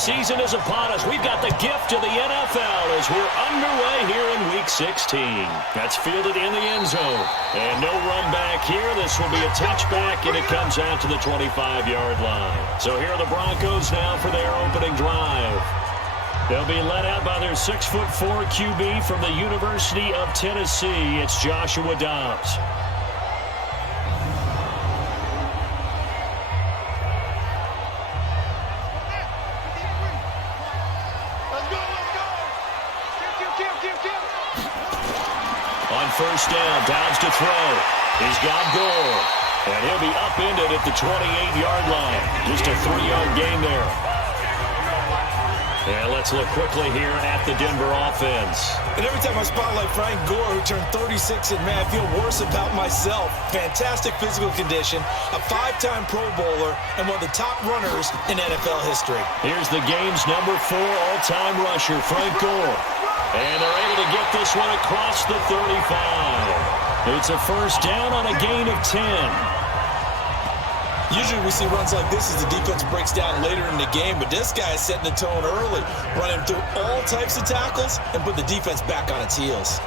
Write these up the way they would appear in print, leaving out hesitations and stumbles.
season is upon us. We've got the gift of the NFL as we're underway here in Week 16. That's fielded in the end zone. And no run back here. This will be a touchback, and it comes out to the 25-yard line. So here are the Broncos now for their opening drive. They'll be led out by their 6'4" QB from the University of Tennessee. It's Joshua Dobbs. On first down, Dobbs to throw. He's got Gore. And he'll be upended at the 28-yard line. Just a 3-yard gain there. And let's look quickly here at the Denver offense. And every time I spotlight Frank Gore, who turned 36, and man, I feel worse about myself. Fantastic physical condition, a 5-time Pro Bowler, and one of the top runners in NFL history. Here's the game's number 4 all-time rusher, Frank Gore. And they're able to get this one across the 35. It's a first down on a gain of 10. Usually we see runs like this as the defense breaks down later in the game, but this guy is setting the tone early, running through all types of tackles and put the defense back on its heels.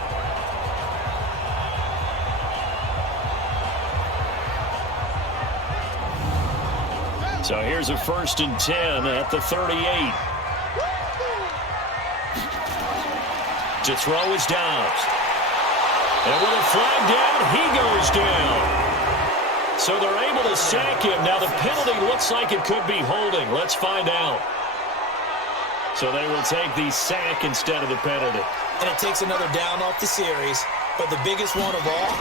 So here's a 1st and 10 at the 38. To throw is Dobbs. And with a flag down, he goes down. So they're able to sack him. Now the penalty looks like it could be holding. Let's find out. So they will take the sack instead of the penalty. And it takes another down off the series. But the biggest one of all,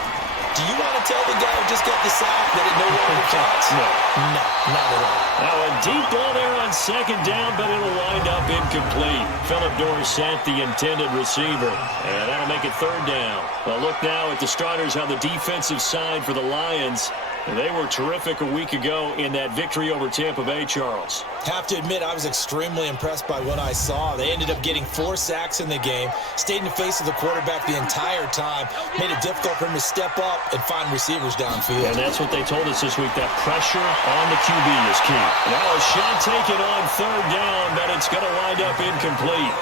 do you want to tell the guy who just got the sack that it no longer counts? No. No, not at all. Now a deep ball there on 2nd down, but it'll wind up incomplete. Phillip Dorsett, the intended receiver. And that'll make it 3rd down. Well, look now at the starters on the defensive side for the Lions. And they were terrific a week ago in that victory over Tampa Bay, Charles. Have to admit, I was extremely impressed by what I saw. They ended up getting 4 sacks in the game, stayed in the face of the quarterback the entire time, made it difficult for him to step up and find receivers downfield. And that's what they told us this week, that pressure on the QB is key. Now a shot taken on 3rd down, but it's going to wind up incomplete.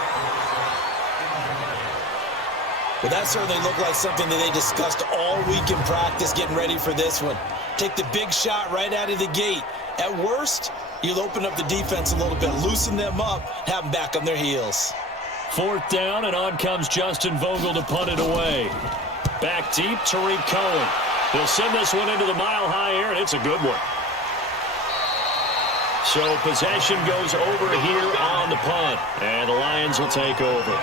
Well, that certainly looked like something that they discussed all week in practice getting ready for this one. Take the big shot right out of the gate. At worst, you'll open up the defense a little bit, loosen them up, have them back on their heels. 4th down, and on comes Justin Vogel to punt it away. Back deep, Tariq Cohen. He'll send this one into the mile-high air, and it's a good one. So possession goes over here on the punt, and the Lions will take over.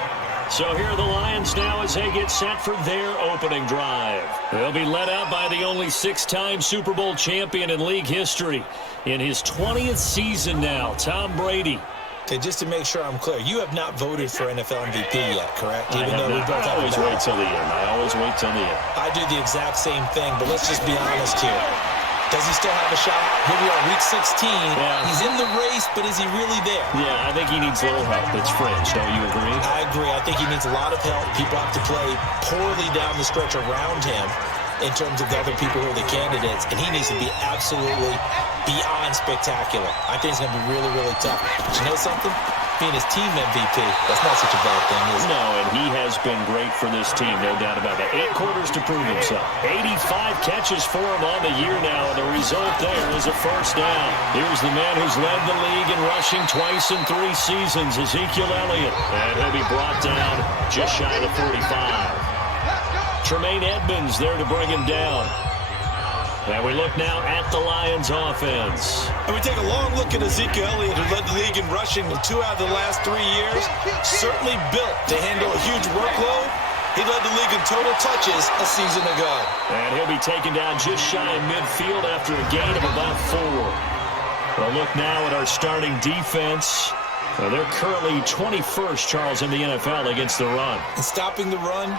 So here are the Lions now as they get set for their opening drive. They'll be led out by the only 6-time Super Bowl champion in league history. In his 20th season now, Tom Brady. Okay, just to make sure I'm clear, you have not voted for NFL MVP yet, correct? I always wait till the end. I always wait till the end. I do the exact same thing, but let's just be honest here. Does he still have a shot? Here we are, Week 16. Yeah. He's in the race, but is he really there? Yeah, I think he needs a little help. It's fringe. Don't you agree? I agree. I think he needs a lot of help. People have to play poorly down the stretch around him in terms of the other people who are the candidates, and he needs to be absolutely beyond spectacular. I think it's going to be really, really tough. But you know something? Being his team MVP, that's not such a bad thing, is it? No, and he has been great for this team, no doubt about it. 8 quarters to prove himself. 85 catches for him on the year now, and the result there is a 1st down. Here's the man who's led the league in rushing twice in 3 seasons, Ezekiel Elliott. And he'll be brought down just shy of the 45. Tremaine Edmonds there to bring him down. And we look now at the Lions offense. And we take a long look at Ezekiel Elliott, who led the league in rushing in 2 out of the last 3 years. Certainly built to handle a huge workload. He led the league in total touches a season ago. And he'll be taken down just shy of midfield after a gain of about 4. Well, look now at our starting defense. They're currently 21st, Charles, in the NFL against the run. And stopping the run,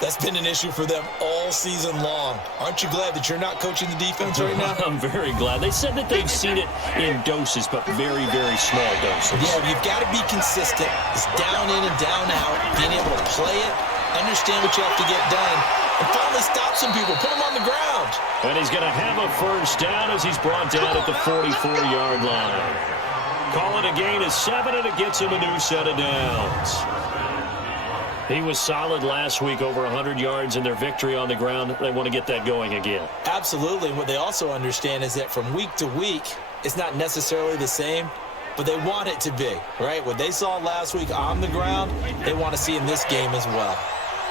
that's been an issue for them all season long. Aren't you glad that you're not coaching the defense right now? I'm very glad. They said that they've seen it in doses, but very, very small doses. Yeah, you've got to be consistent. It's down in and down out, being able to play it, understand what you have to get done, and finally stop some people, put them on the ground. And he's going to have a 1st down as he's brought down at the 44-yard line. Call it a gain of 7, and it gets him a new set of downs. He was solid last week, over 100 yards in their victory on the ground. They want to get that going again. Absolutely. And what they also understand is that from week to week, it's not necessarily the same, but they want it to be, right? What they saw last week on the ground, they want to see in this game as well.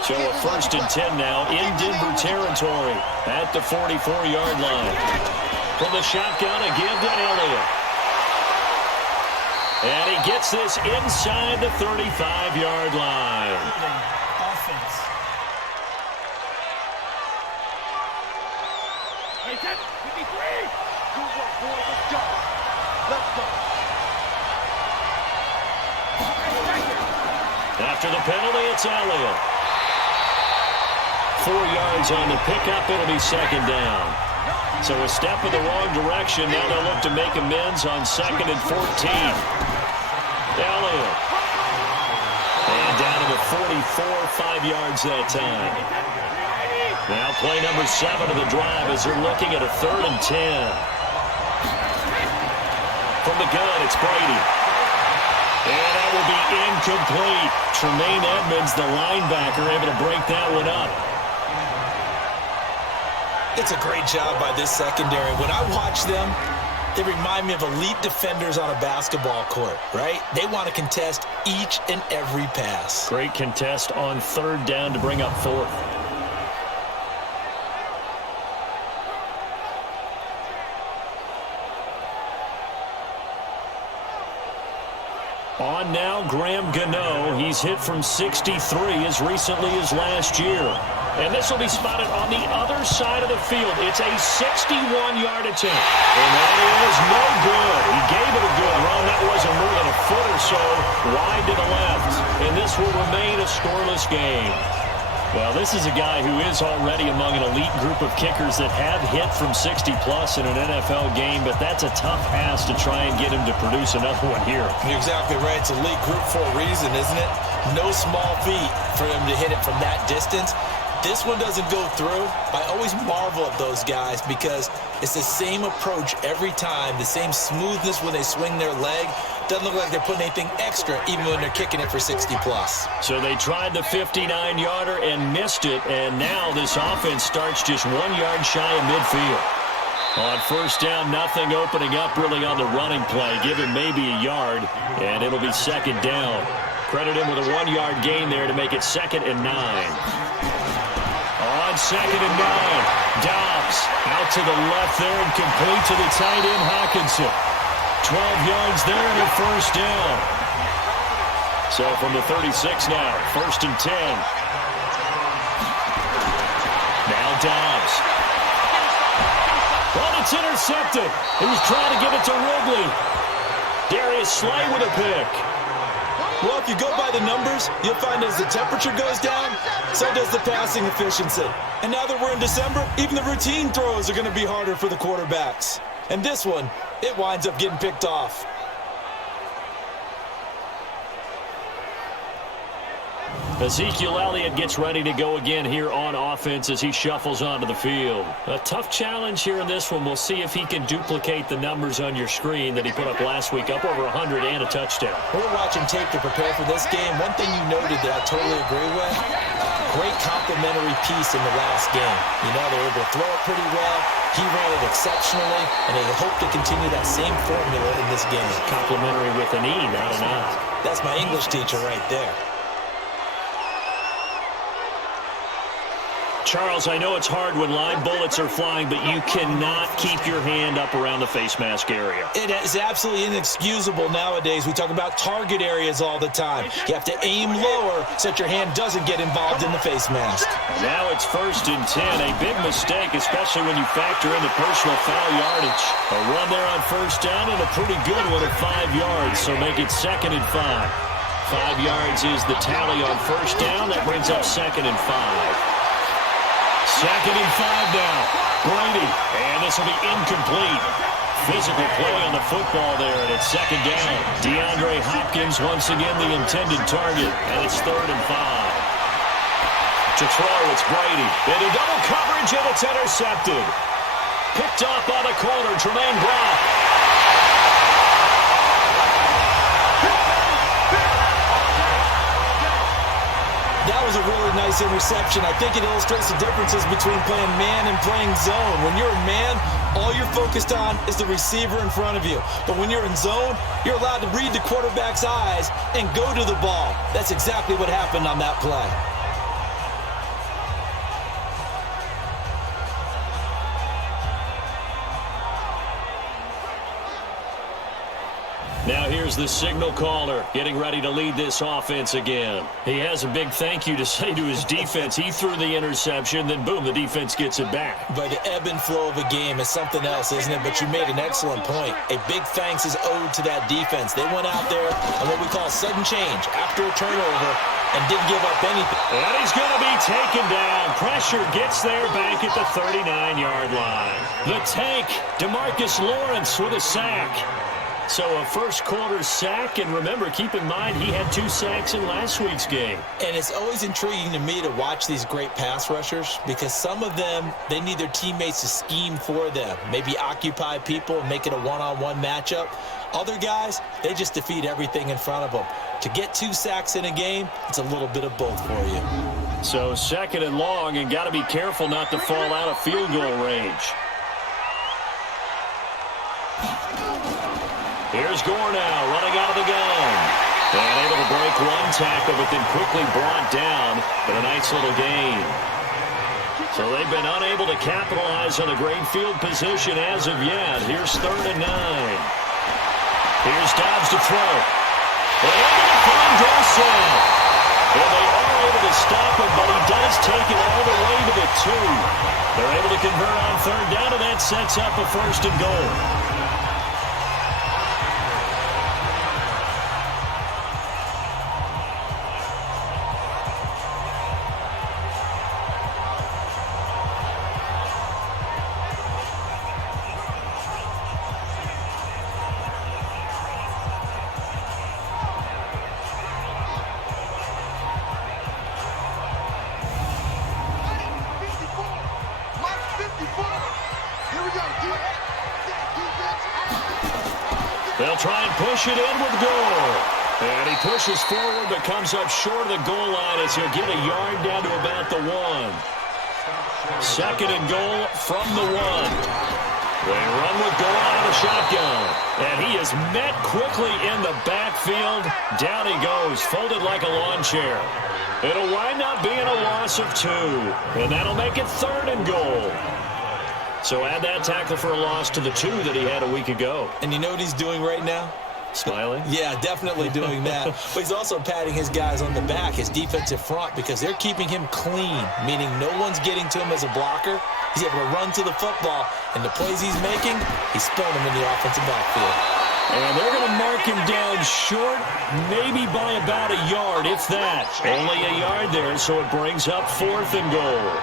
So a 1st and 10 now in Denver territory at the 44-yard line. From the shotgun, a give to Elliott. And he gets this inside the 35-yard line. Offense. Hey, 10, 53. Good work, boys. Let's go. Let's go. After the penalty, it's Elliott. 4 yards on the pickup. It'll be 2nd down. So a step in the wrong direction. Now they'll look to make amends on 2nd and 14. Elliott. And down to the 44, 5 yards that time. Now play number 7 of the drive as they're looking at a 3rd and 10. From the gun, it's Brady. And that will be incomplete. Tremaine Edmonds, the linebacker, able to break that one up. It's a great job by this secondary. When I watch them, they remind me of elite defenders on a basketball court, right? They want to contest each and every pass. Great contest on 3rd down to bring up 4th. On now, Graham Gano. He's hit from 63 as recently as last year. And this will be spotted on the other side of the field. It's a 61-yard attempt. And that is no good. He gave it a good run. That wasn't more than a foot or so wide to the left. And this will remain a scoreless game. Well, this is a guy who is already among an elite group of kickers that have hit from 60-plus in an NFL game, but that's a tough ask to try and get him to produce another one here. You're exactly right. It's elite group for a reason, isn't it? No small feat for him to hit it from that distance. This one doesn't go through. I always marvel at those guys because it's the same approach every time, the same smoothness when they swing their leg. Doesn't look like they're putting anything extra even when they're kicking it for 60-plus. So they tried the 59-yarder and missed it, and now this offense starts just 1 yard shy of midfield. On 1st down, nothing opening up really on the running play. Give him maybe a yard, and it'll be 2nd down. Credit him with a 1 yard gain there to make it 2nd and 9. On 2nd and 9, Dobbs out to the left there and complete to the tight end Hawkinson. 12 yards there and a 1st down. So from the 36 now, 1st and 10. Now Dobbs. Well, it's intercepted. He was trying to get it to Wrigley. Darius Slay with a pick. Well, if you go by the numbers, you'll find as the temperature goes down, so does the passing efficiency. And now that we're in December, even the routine throws are going to be harder for the quarterbacks. And this one, it winds up getting picked off. Ezekiel Elliott gets ready to go again here on offense as he shuffles onto the field. A tough challenge here in this one. We'll see if he can duplicate the numbers on your screen that he put up last week, up over 100 and a touchdown. We're watching tape to prepare for this game. One thing you noted that I totally agree with, great complimentary piece in the last game. You know, they were able to throw it pretty well. He ran it exceptionally, and they hope to continue that same formula in this game. Complimentary with an E, not an I. That's my English teacher right there. Charles, I know it's hard when live bullets are flying, but you cannot keep your hand up around the face mask area. It is absolutely inexcusable nowadays. We talk about target areas all the time. You have to aim lower so that your hand doesn't get involved in the face mask. Now it's 1st and 10. A big mistake, especially when you factor in the personal foul yardage. A run there on 1st down and a pretty good one at 5 yards, so make it 2nd and 5. 5 yards is the tally on 1st down. That brings up 2nd and 5. 2nd and 5 now. Brady, and this will be incomplete. Physical play on the football there, and it's 2nd down. DeAndre Hopkins once again the intended target, and it's 3rd and 5. To throw, it's Brady. Into double coverage, and it's intercepted. Picked off by the corner, Tremaine Brown. nice interception. I think it illustrates the differences between playing man and playing zone. When you're a man, all you're focused on is the receiver in front of you. But when you're in zone, you're allowed to read the quarterback's eyes and go to the ball. That's exactly what happened on that play. Now here's the signal caller getting ready to lead this offense again. He has a big thank you to say to his defense. He threw the interception, then boom, the defense gets it back. But the ebb and flow of a game is something else, isn't it? But you made an excellent point. A big thanks is owed to that defense. They went out there on what we call sudden change after a turnover and didn't give up anything. And he's going to be taken down. Pressure gets there back at the 39-yard line. The tank, DeMarcus Lawrence with a sack. So a first-quarter sack, and remember, keep in mind, he had 2 sacks in last week's game. And it's always intriguing to me to watch these great pass rushers because some of them, they need their teammates to scheme for them, maybe occupy people, make it a one-on-one matchup. Other guys, they just defeat everything in front of them. To get 2 sacks in a game, it's a little bit of both for you. So second and long, and got to be careful not to fall out of field goal range. Here's Gore now, running out of the gun. And able to break 1 tackle, but then quickly brought down. But a nice little gain. So they've been unable to capitalize on a great field position as of yet. Here's 3rd and 9. Here's Dobbs to throw. And able to find Dorsey. And they are able to stop him, but he does take it all the way to the 2. They're able to convert on 3rd down, and that sets up a 1st and goal. They'll try and push it in with Gore. And he pushes forward but comes up short of the goal line as he'll get a yard down to about the 1. 2nd and goal from the 1. They run with Gore out of the shotgun. And he is met quickly in the backfield. Down he goes, folded like a lawn chair. It'll wind up being a loss of 2. And that'll make it 3rd and goal. So add that tackle for a loss to the 2 that he had a week ago. And you know what he's doing right now? Smiling? Yeah, definitely doing that. But he's also patting his guys on the back, his defensive front, because they're keeping him clean, meaning no one's getting to him as a blocker. He's able to run to the football, and the plays he's making, he's throwing them in the offensive backfield. And they're going to mark him down short, maybe by about a yard, if that. Only a yard there, so it brings up 4th and goal.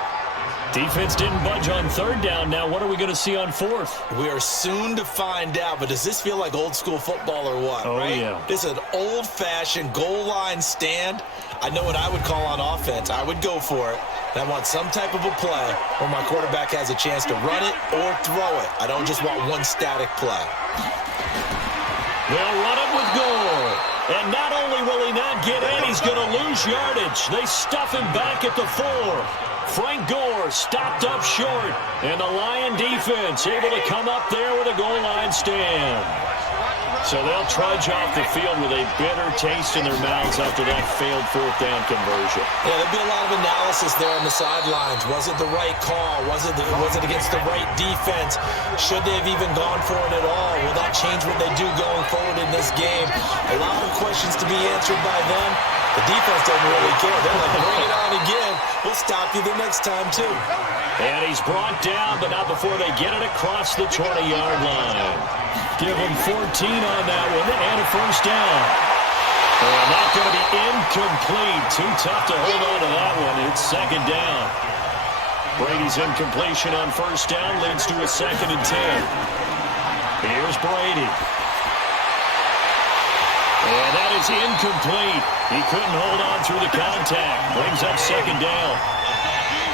Defense didn't budge on 3rd down. Now what are we going to see on 4th? We are soon to find out, but does this feel like old school football or what? Oh, right? Yeah. This is an old-fashioned goal line stand. I know what I would call on offense. I would go for it. And I want some type of a play where my quarterback has a chance to run it or throw it. I don't just want one static play. They'll run it with Gore. And not only will he not get in, he's going to lose yardage. They stuff him back at the 4. Frank Gore stopped up short, and the Lion defense able to come up there with a goal line stand. So they'll trudge off the field with a bitter taste in their mouths after that failed 4th down conversion. Yeah, there'll be a lot of analysis there on the sidelines. Was it the right call? Was it against the right defense? Should they have even gone for it at all? Will that change what they do going forward in this game? A lot of questions to be answered by them. The defense doesn't really care. They're like, bring it on again. We'll stop you the next time, too. And he's brought down, but not before they get it across the 20-yard line. Give him 14 on that one, and a 1st down. And that's going to be incomplete. Too tough to hold on to that one. It's 2nd down. Brady's incompletion on 1st down leads to a 2nd and 10. Here's Brady. And that is incomplete. He couldn't hold on through the contact. Brings up 2nd down.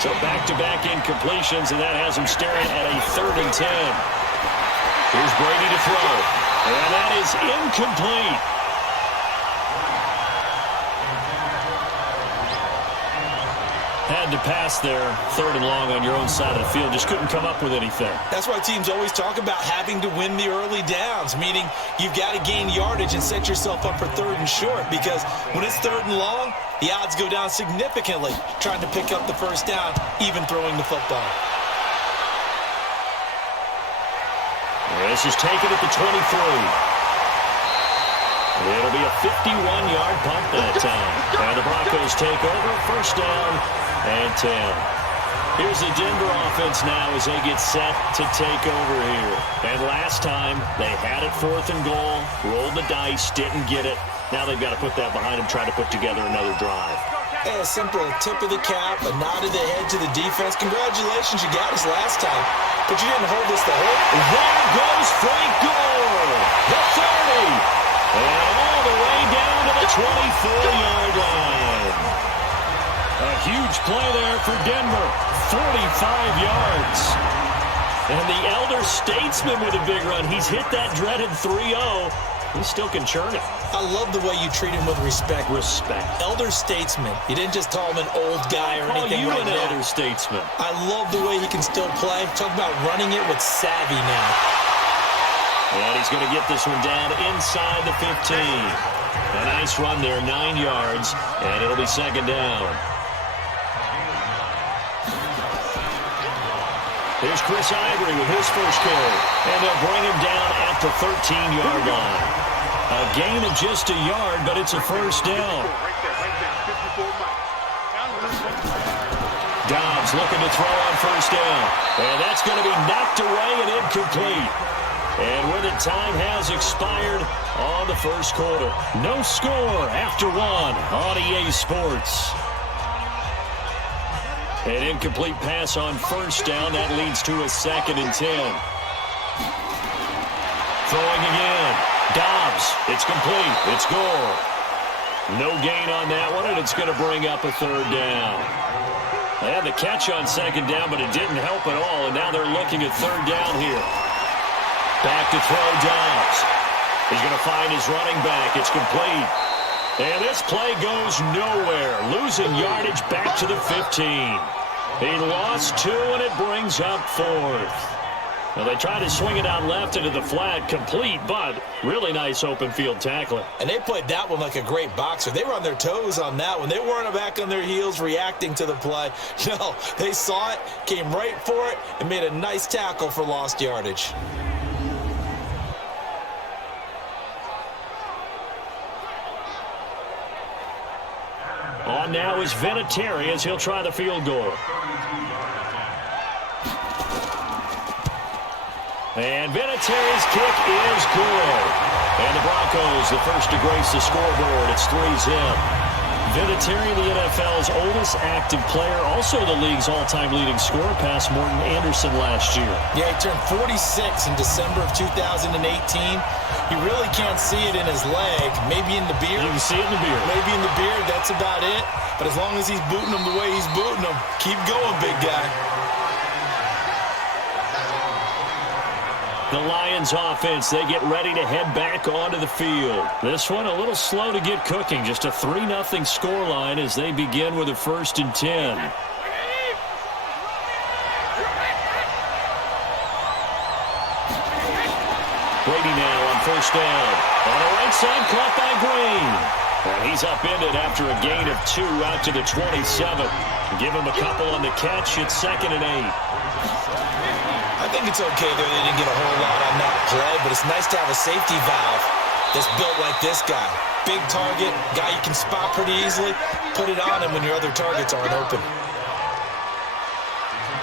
So back-to-back incompletions, and that has him staring at a 3rd and 10. Here's Brady to throw. And that is incomplete. Had to pass there, 3rd and long on your own side of the field. Just couldn't come up with anything. That's why teams always talk about having to win the early downs, meaning you've got to gain yardage and set yourself up for 3rd and short, because when it's 3rd and long, the odds go down significantly trying to pick up the first down, even throwing the football. This is taken at the 23. It'll be a 51-yard punt that time. And the Broncos take over, 1st down and 10. Here's the Denver offense now as they get set to take over here. And last time, they had it 4th and goal, rolled the dice, didn't get it. Now they've got to put that behind them, try to put together another drive. Hey, a simple tip of the cap, a nod of the head to the defense. Congratulations, you got us last time, but you didn't hold us the whole. There goes Frank Gore, the 30. And all the way down to the 24-yard line. A huge play there for Denver. 45 yards. And the elder statesman with a big run. He's hit that dreaded 3-0. He still can churn it. I love the way you treat him with respect. Respect. Elder statesman. You didn't just call him an old guy or anything like that. Call you an elder statesman. I love the way he can still play. Talk about running it with savvy now. And he's going to get this one down inside the 15. A nice run there, 9 yards, and it'll be 2nd down. Here's Chris Ivory with his first carry, and they'll bring him down at the 13-yard line. A gain of just a yard, but it's a 1st down. Dobbs looking to throw on 1st down, and that's going to be knocked away and incomplete. And with it, time has expired on the 1st quarter. No score after 1 on EA Sports. An incomplete pass on 1st down. That leads to a 2nd and 10. Throwing again. Dobbs. It's complete. It's Gore. No gain on that one, and it's going to bring up a 3rd down. They had the catch on 2nd down, but it didn't help at all, and now they're looking at 3rd down here. Back to throw Dobbs. He's going to find his running back. It's complete. And this play goes nowhere. Losing yardage back to the 15. He lost 2, and it brings up 4th. Now they try to swing it out left into the flat. Complete, but really nice open field tackling. And they played that one like a great boxer. They were on their toes on that one. They weren't back on their heels reacting to the play. No, they saw it, came right for it, and made a nice tackle for lost yardage. On now is Vinatieri as he'll try the field goal. And Vinatieri's kick is good. And the Broncos, the first to grace the scoreboard. It's 3-zip. Vinatieri, the NFL's oldest active player, also the league's all-time leading scorer, past Morton Anderson last year. Yeah, he turned 46 in December of 2018. You really can't see it in his leg. Maybe in the beard. You can see it in the beard. Maybe in the beard, that's about it. But as long as he's booting him the way he's booting him, keep going, big guy. The Lions offense, they get ready to head back onto the field. This one a little slow to get cooking. Just a 3-0 scoreline as they begin with a 1st and 10. Brady now on 1st down. On the right side, caught by Green. And he's upended after a gain of 2 out to the 27. Give him a couple on the catch. It's 2nd and 8. I think it's okay there. They didn't get a whole lot on that play, but it's nice to have a safety valve that's built like this guy. Big target, guy you can spot pretty easily. Put it on him when your other targets aren't open.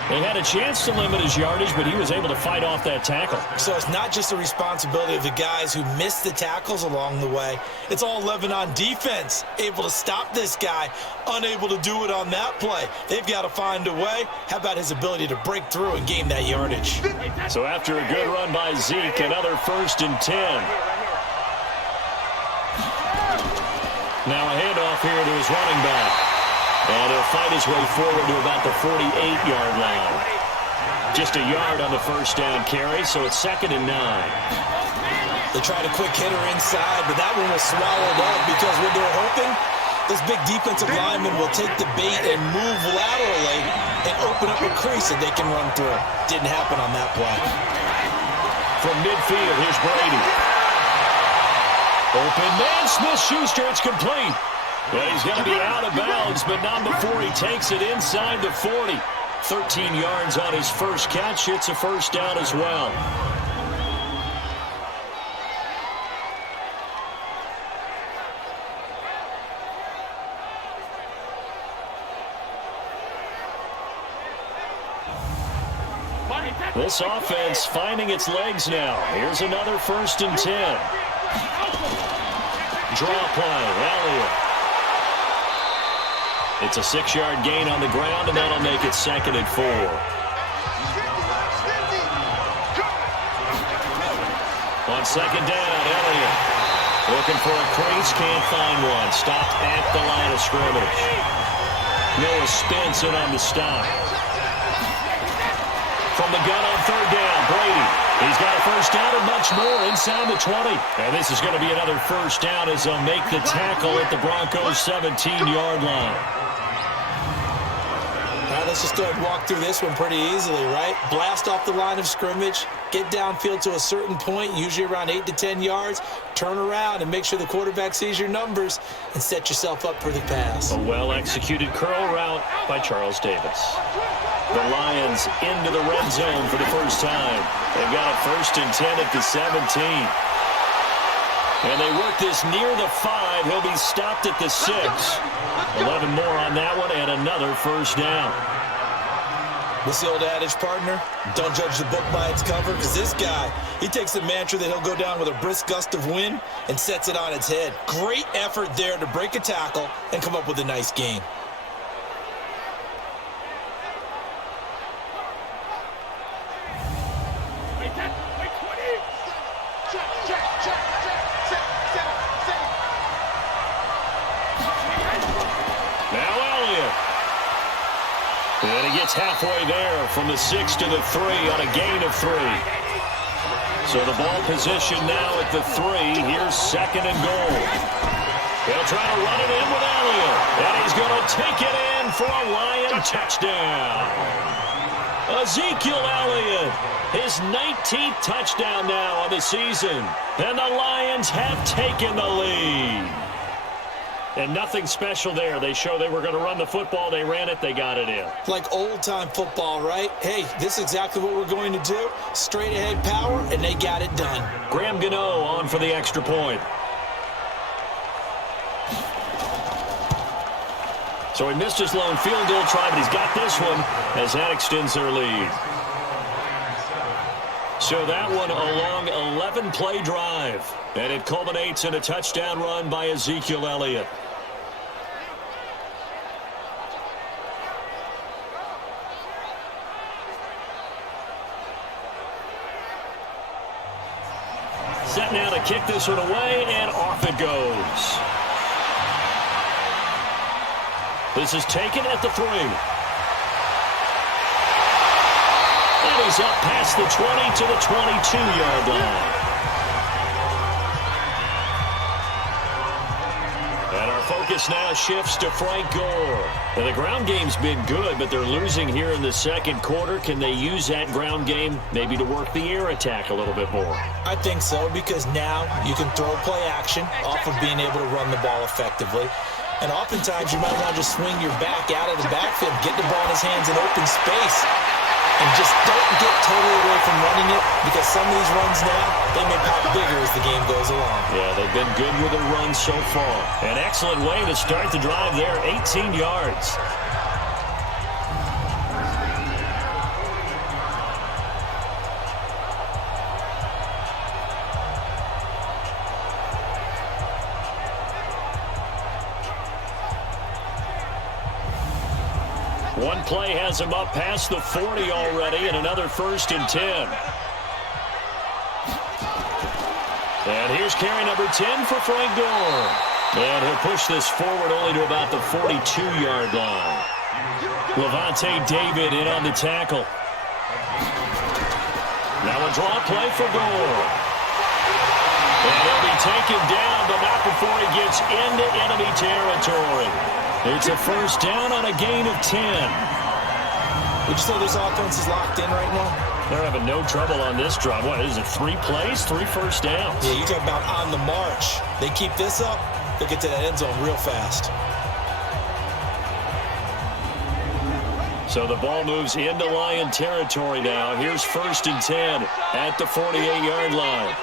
They had a chance to limit his yardage, but he was able to fight off that tackle. So it's not just the responsibility of the guys who missed the tackles along the way. It's all 11 on defense, able to stop this guy, unable to do it on that play. They've got to find a way. How about his ability to break through and gain that yardage? So after a good run by Zeke, another 1st and 10. Now a handoff here to his running back. And he'll fight his way forward to about the 48-yard line. Just a yard on the 1st down carry, so it's 2nd and 9. They tried a quick hitter inside, but that one was swallowed up because what they're hoping, this big defensive lineman will take the bait and move open up a crease that they can run through. Didn't happen on that play. From midfield, here's Brady. Open man, Smith-Schuster, it's complete. Well, he's going to be out of bounds, but not before he takes it inside the 40. 13 yards on his first catch. It's a first down as well. This offense finding its legs now. Here's another 1st and 10. Draw play, Elliott. It's a 6-yard gain on the ground, and that'll make it 2nd and 4. On 2nd down, Elliott. Looking for a crease, can't find one. Stopped at the line of scrimmage. Noah Spence in on the stop. From the gun on 3rd down, Brady. He's got a first down and much more inside the 20. And this is going to be another first down as they'll make the tackle at the Broncos' 17-yard line. All right, let's just go ahead and walk through this one pretty easily, right? Blast off the line of scrimmage, get downfield to a certain point, usually around 8 to 10 yards, turn around and make sure the quarterback sees your numbers and set yourself up for the pass. A well-executed curl route by Charles Davis. The Lions into the red zone for the first time. They've got a 1st and 10 at the 17. And they work this near the 5. He'll be stopped at the 6. 11 more on that one and another first down. What's the old adage, partner? Don't judge the book by its cover, because this guy, he takes the mantra that he'll go down with a brisk gust of wind and sets it on its head. Great effort there to break a tackle and come up with a nice game. And he gets halfway there from the 6 to the 3 on a gain of 3. So the ball position now at the 3. Here's 2nd and goal. They'll try to run it in with Elliott. And he's going to take it in for a Lion touchdown. Ezekiel Elliott, his 19th touchdown now on the season. And the Lions have taken the lead. And nothing special there. They show they were going to run the football. They ran it. They got it in. Like old-time football, right? Hey, this is exactly what we're going to do. Straight-ahead power, and they got it done. Graham Gano on for the extra point. So he missed his lone field goal try, but he's got this one as that extends their lead. So that one a long 11-play drive. And it culminates in a touchdown run by Ezekiel Elliott. Set now to kick this one away, and off it goes. This is taken at the 3. And he's up past the 20 to the 22-yard line. And our focus now shifts to Frank Gore. And the ground game's been good, but they're losing here in the 2nd quarter. Can they use that ground game maybe to work the air attack a little bit more? I think so, because now you can throw play action off of being able to run the ball effectively. And oftentimes you might want to just swing your back out of the backfield, get the ball in his hands in open space, and just don't get totally away from running it, because some of these runs now, they may pop bigger as the game goes along. Yeah, they've been good with the run so far. An excellent way to start the drive there, 18 yards. One play has him up past the 40 already, and another 1st and 10. And here's carry number 10 for Frank Gore. And he'll push this forward only to about the 42-yard line. Levante David in on the tackle. Now a draw play for Gore. And he'll be taken down, but not before he gets into enemy territory. It's a first down on a gain of 10. Would you say this offense is locked in right now? They're having no trouble on this drive. What is it, 3 plays, 3 first downs? Yeah, you talk about on the march. They keep this up, they'll get to that end zone real fast. So the ball moves into Lion territory now. Here's 1st and 10 at the 48-yard line.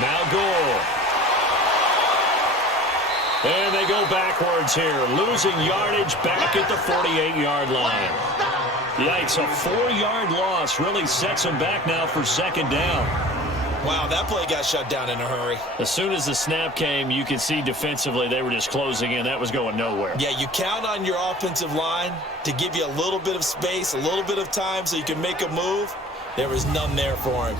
Now Gore. And they go backwards here, losing yardage back at the 48-yard line. Yikes, a 4-yard loss really sets them back now for 2nd down. Wow, that play got shut down in a hurry. As soon as the snap came, you could see defensively they were just closing in. That was going nowhere. Yeah, you count on your offensive line to give you a little bit of space, a little bit of time so you can make a move. There was none there for him.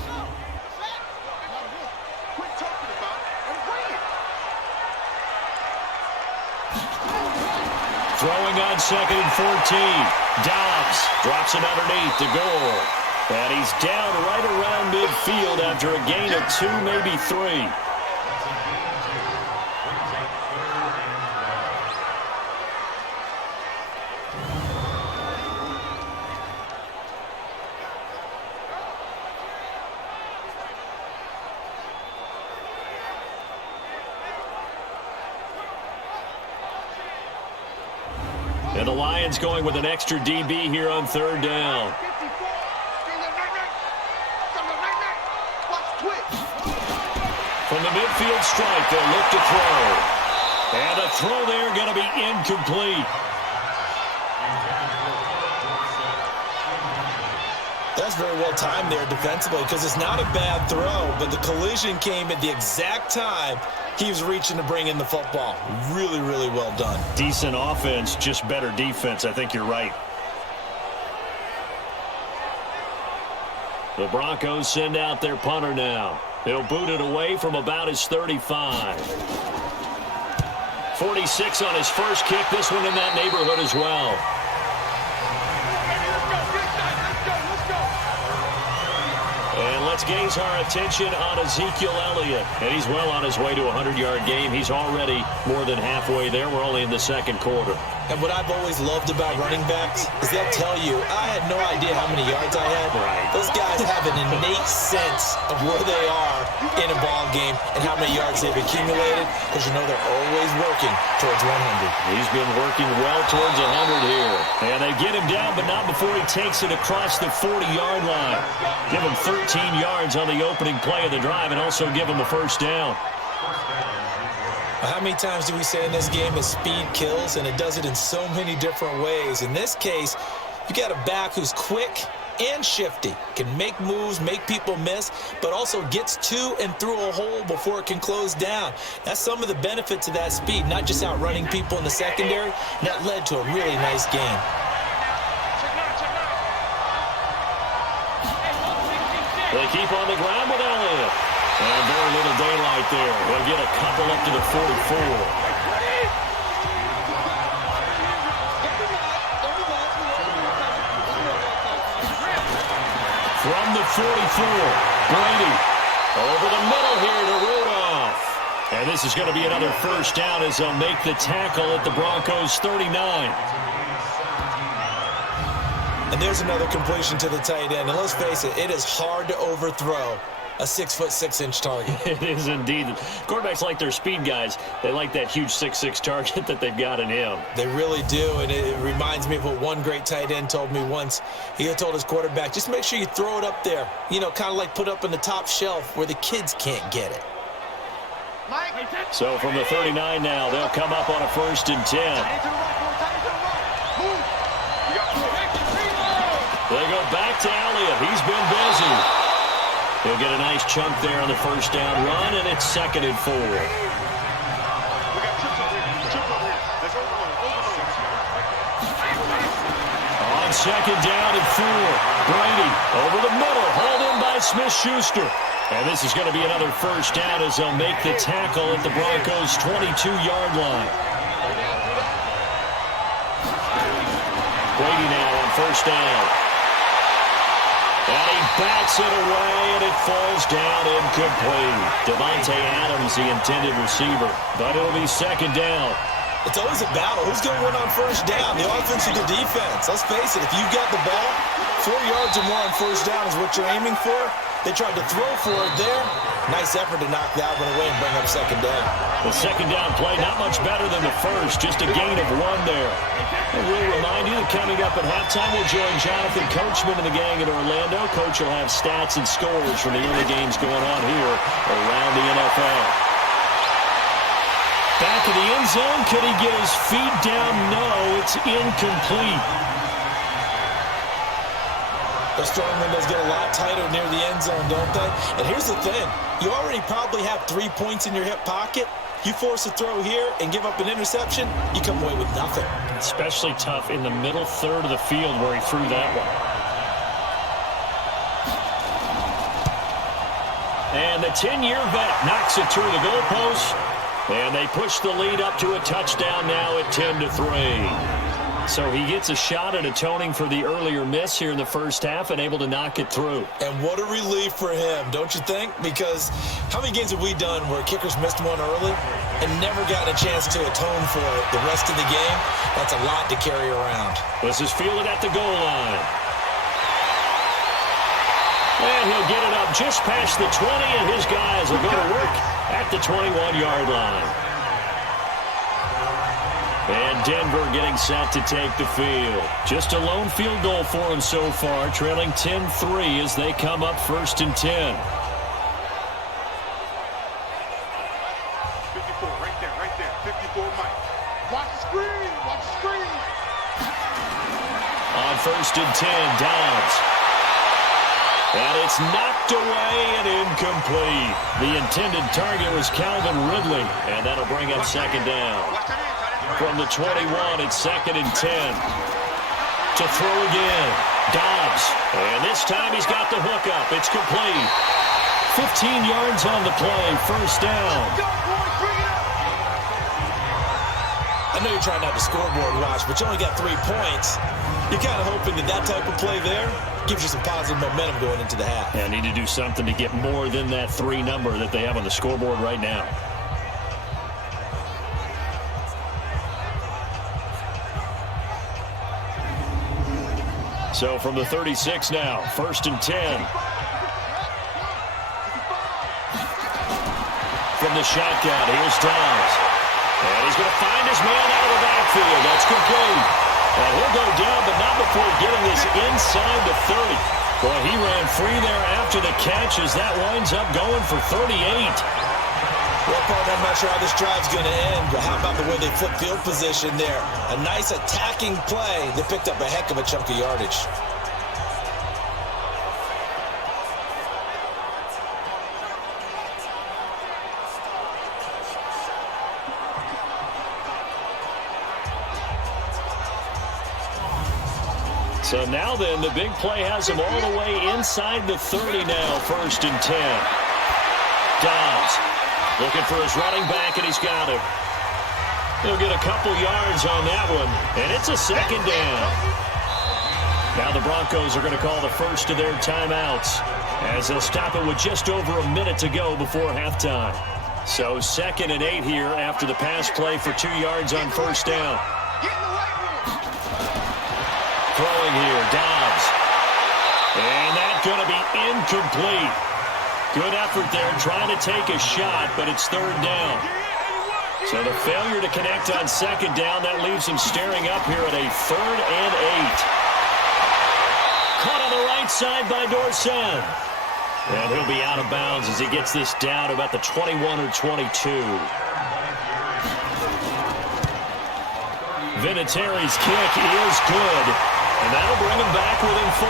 Throwing on 2nd and 14. Dobbs drops it underneath to Gore. And he's down right around midfield after a gain of 2, maybe 3. And the Lions going with an extra DB here on 3rd down. From the midfield stripe, they'll look to throw. And the throw there going to be incomplete. That's very well timed there defensively because it's not a bad throw, but the collision came at the exact time he was reaching to bring in the football. Really, really well done. Decent offense, just better defense. I think you're right. The Broncos send out their punter now. He'll boot it away from about his 35. 46 on his first kick. This one in that neighborhood as well. And let's gaze our attention on Ezekiel Elliott. And he's well on his way to a 100-yard game. He's already more than halfway there. We're only in the 2nd quarter. And what I've always loved about running backs is they'll tell you, I had no idea how many yards I had. Right. Those guys have an innate sense of where they are in a ball game and how many yards they've accumulated because you know they're always working towards 100. He's been working well towards 100 here. And they get him down, but not before he takes it across the 40-yard line. Give him 13 yards on the opening play of the drive and also give him a 1st down. How many times do we say in this game that speed kills, and it does it in so many different ways? In this case, you got a back who's quick and shifty, can make moves, make people miss, but also gets to and through a hole before it can close down. That's some of the benefits of that speed, not just outrunning people in the secondary. That led to a really nice game. They keep on the ground with Elliott. And very little daylight there. They'll get a couple up to the 44. From the 44, Brady over the middle here to Rudolph. And this is going to be another 1st down as they'll make the tackle at the Broncos' 39. And there's another completion to the tight end. And let's face it, it is hard to overthrow a 6'6" target. It is indeed. Quarterbacks like their speed guys. They like that huge 6'6" target that they've got in him. They really do, and it reminds me of what one great tight end told me once. He had told his quarterback, just make sure you throw it up there. You know, kind of like put up in the top shelf where the kids can't get it. So from the 39 now, they'll come up on a 1st and 10. They go back to Elliott. He's been busy. He'll get a nice chunk there on the 1st down run, and it's 2nd and 4. On 2nd down and 4, Brady over the middle, hauled in by Smith-Schuster. And this is going to be another 1st down as they'll make the tackle at the Broncos' 22-yard line. Brady now on 1st down. And he backs it away, and it falls down incomplete. Devontae Adams, the intended receiver. But it'll be 2nd down. It's always a battle. Who's going to win on first down, the offense or the defense? Let's face it, if you've got the ball, 4 yards or more on first down is what you're aiming for. They tried to throw for it there. Nice effort to knock that one away and bring up second down. The second down play, not much better than the first, just a gain of 1 there. And we'll remind you that coming up at halftime, we'll join Jonathan Coachman and the gang in Orlando. Coach will have stats and scores from the early games going on here around the NFL. Back in the end zone, could he get his feet down? No, it's incomplete. Those throwing windows get a lot tighter near the end zone, don't they? And here's the thing. You already probably have 3 points in your hip pocket. You force a throw here and give up an interception, you come away with nothing. Especially tough in the middle third of the field where he threw that one. And the 10-year vet knocks it through the goalpost. And they push the lead up to a touchdown now at 10-3. So he gets a shot at atoning for the earlier miss here in the first half and able to knock it through. And what a relief for him, don't you think? Because how many games have we done where kickers missed one early and never gotten a chance to atone for it the rest of the game? That's a lot to carry around. This is fielded at the goal line. And he'll get it up just past the 20, and his guys will go to work at the 21-yard line. And Denver getting set to take the field. Just a lone field goal for him so far, trailing 10-3 as they come up 1st and 10. 54, right there. 54, Mike. Watch the screen, watch the screen. On 1st and 10, Downs. And it's knocked away and incomplete. The intended target was Calvin Ridley, and that'll bring up second down. From the 21, it's 2nd and 10. To throw again, Dobbs. And this time he's got the hook up. It's complete. 15 yards on the play, first down. I know you're trying not to scoreboard watch, but you only got 3 points. You're kind of hoping that type of play there gives you some positive momentum going into the half. Yeah, need to do something to get more than that 3 number that they have on the scoreboard right now. So from the 36 now, 1st and 10. From the shotgun, here's Downs. And he's going to find his man out of the backfield. That's complete. And he'll go down, but not before getting this inside the 30. Boy, he ran free there after the catch as that winds up going for 38. Well, partner, I'm not sure how this drive's going to end, but how about the way they flip field position there? A nice attacking play that picked up a heck of a chunk of yardage. So now then, the big play has him all the way inside the 30 now, 1st and 10. Dobbs looking for his running back, and he's got him. He'll get a couple yards on that one, and it's a second down. Now the Broncos are going to call the first of their timeouts as they'll stop it with just over a minute to go before halftime. So 2nd and 8 here after the pass play for 2 yards on first down. Throwing here, Dobbs. And that's going to be incomplete. Good effort there, trying to take a shot, but it's 3rd down. So the failure to connect on 2nd down, that leaves him staring up here at a 3rd and 8. Caught on the right side by Dorsett. And he'll be out of bounds as he gets this down about the 21 or 22. Vinatieri's kick is good, and that'll bring him back within 4.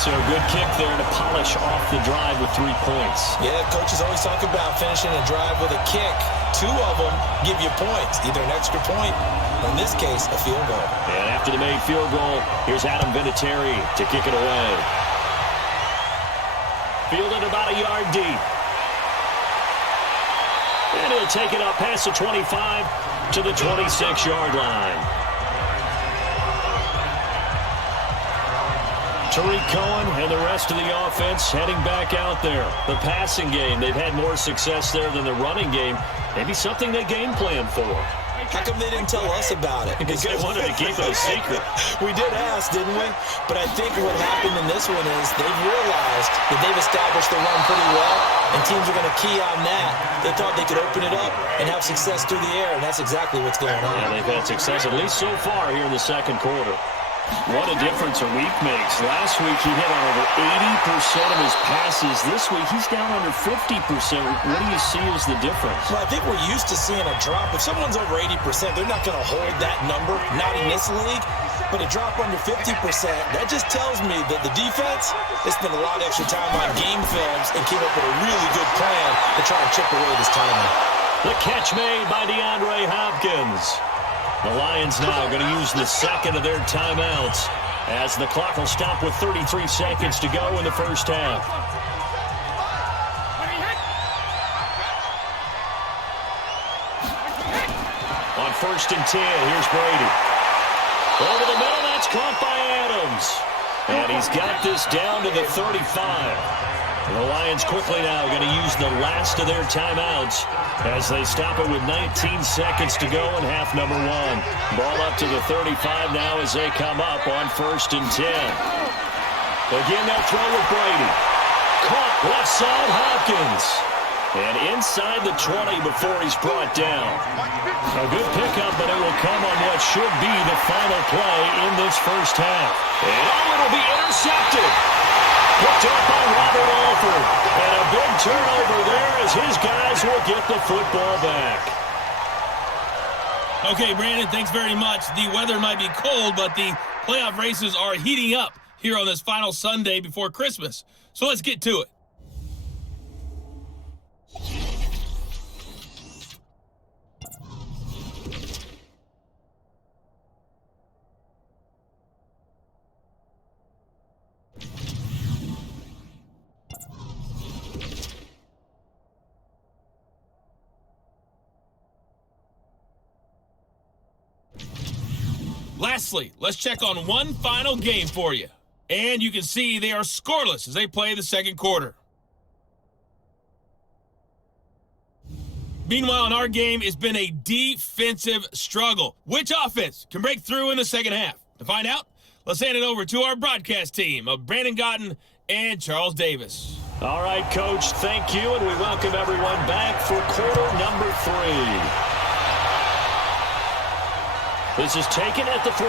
So good kick there to polish off the drive with 3 points. Yeah, coaches always talk about finishing a drive with a kick. 2 of them give you points, either an extra point or, in this case, a field goal. And after the made field goal, here's Adam Vinatieri to kick it away. Fielded about a yard deep. And he'll take it up past the 25 to the 26-yard line. Tariq Cohen and the rest of the offense heading back out there. The passing game, they've had more success there than the running game. Maybe something they game plan for. How come they didn't tell us about it? Because they wanted to keep it a secret. We did ask, didn't we? But I think what happened in this one is they've realized that they've established the run pretty well, and teams are going to key on that. They thought they could open it up and have success through the air, and that's exactly what's going on. Yeah, they've had success, at least so far here in the second quarter. What a difference a week makes. Last week he hit on over 80% of his passes. This week he's down under 50%. What do you see as the difference? Well, I think we're used to seeing a drop. If someone's over 80%, they're not going to hold that number, not in this league. But a drop under 50%, that just tells me that the defense has spent a lot of extra time on game films and came up with a really good plan to try and chip away this timing. The catch made by DeAndre Hopkins. The Lions now going to use the second of their timeouts as the clock will stop with 33 seconds to go in the first half. On 1st and 10, here's Brady. Over the middle, that's caught by Adams. And he's got this down to the 35. The Lions quickly now going to use the last of their timeouts as they stop it with 19 seconds to go in half number 1. Ball up to the 35 now as they come up on 1st and 10. Again, they'll throw with Brady. Caught left side Hopkins. And inside the 20 before he's brought down. A good pickup, but it will come on what should be the final play in this first half. And it'll be intercepted. Picked up by Robert Alford. And a big turnover there as his guys will get the football back. Okay, Brandon, thanks very much. The weather might be cold, but the playoff races are heating up here on this final Sunday before Christmas. So let's get to it. Lastly, let's check on one final game for you. And you can see they are scoreless as they play the second quarter. Meanwhile, in our game, it's been a defensive struggle. Which offense can break through in the second half? To find out, let's hand it over to our broadcast team of Brandon Gotten and Charles Davis. All right, Coach, thank you, and we welcome everyone back for quarter number 3. This is taken at the 3.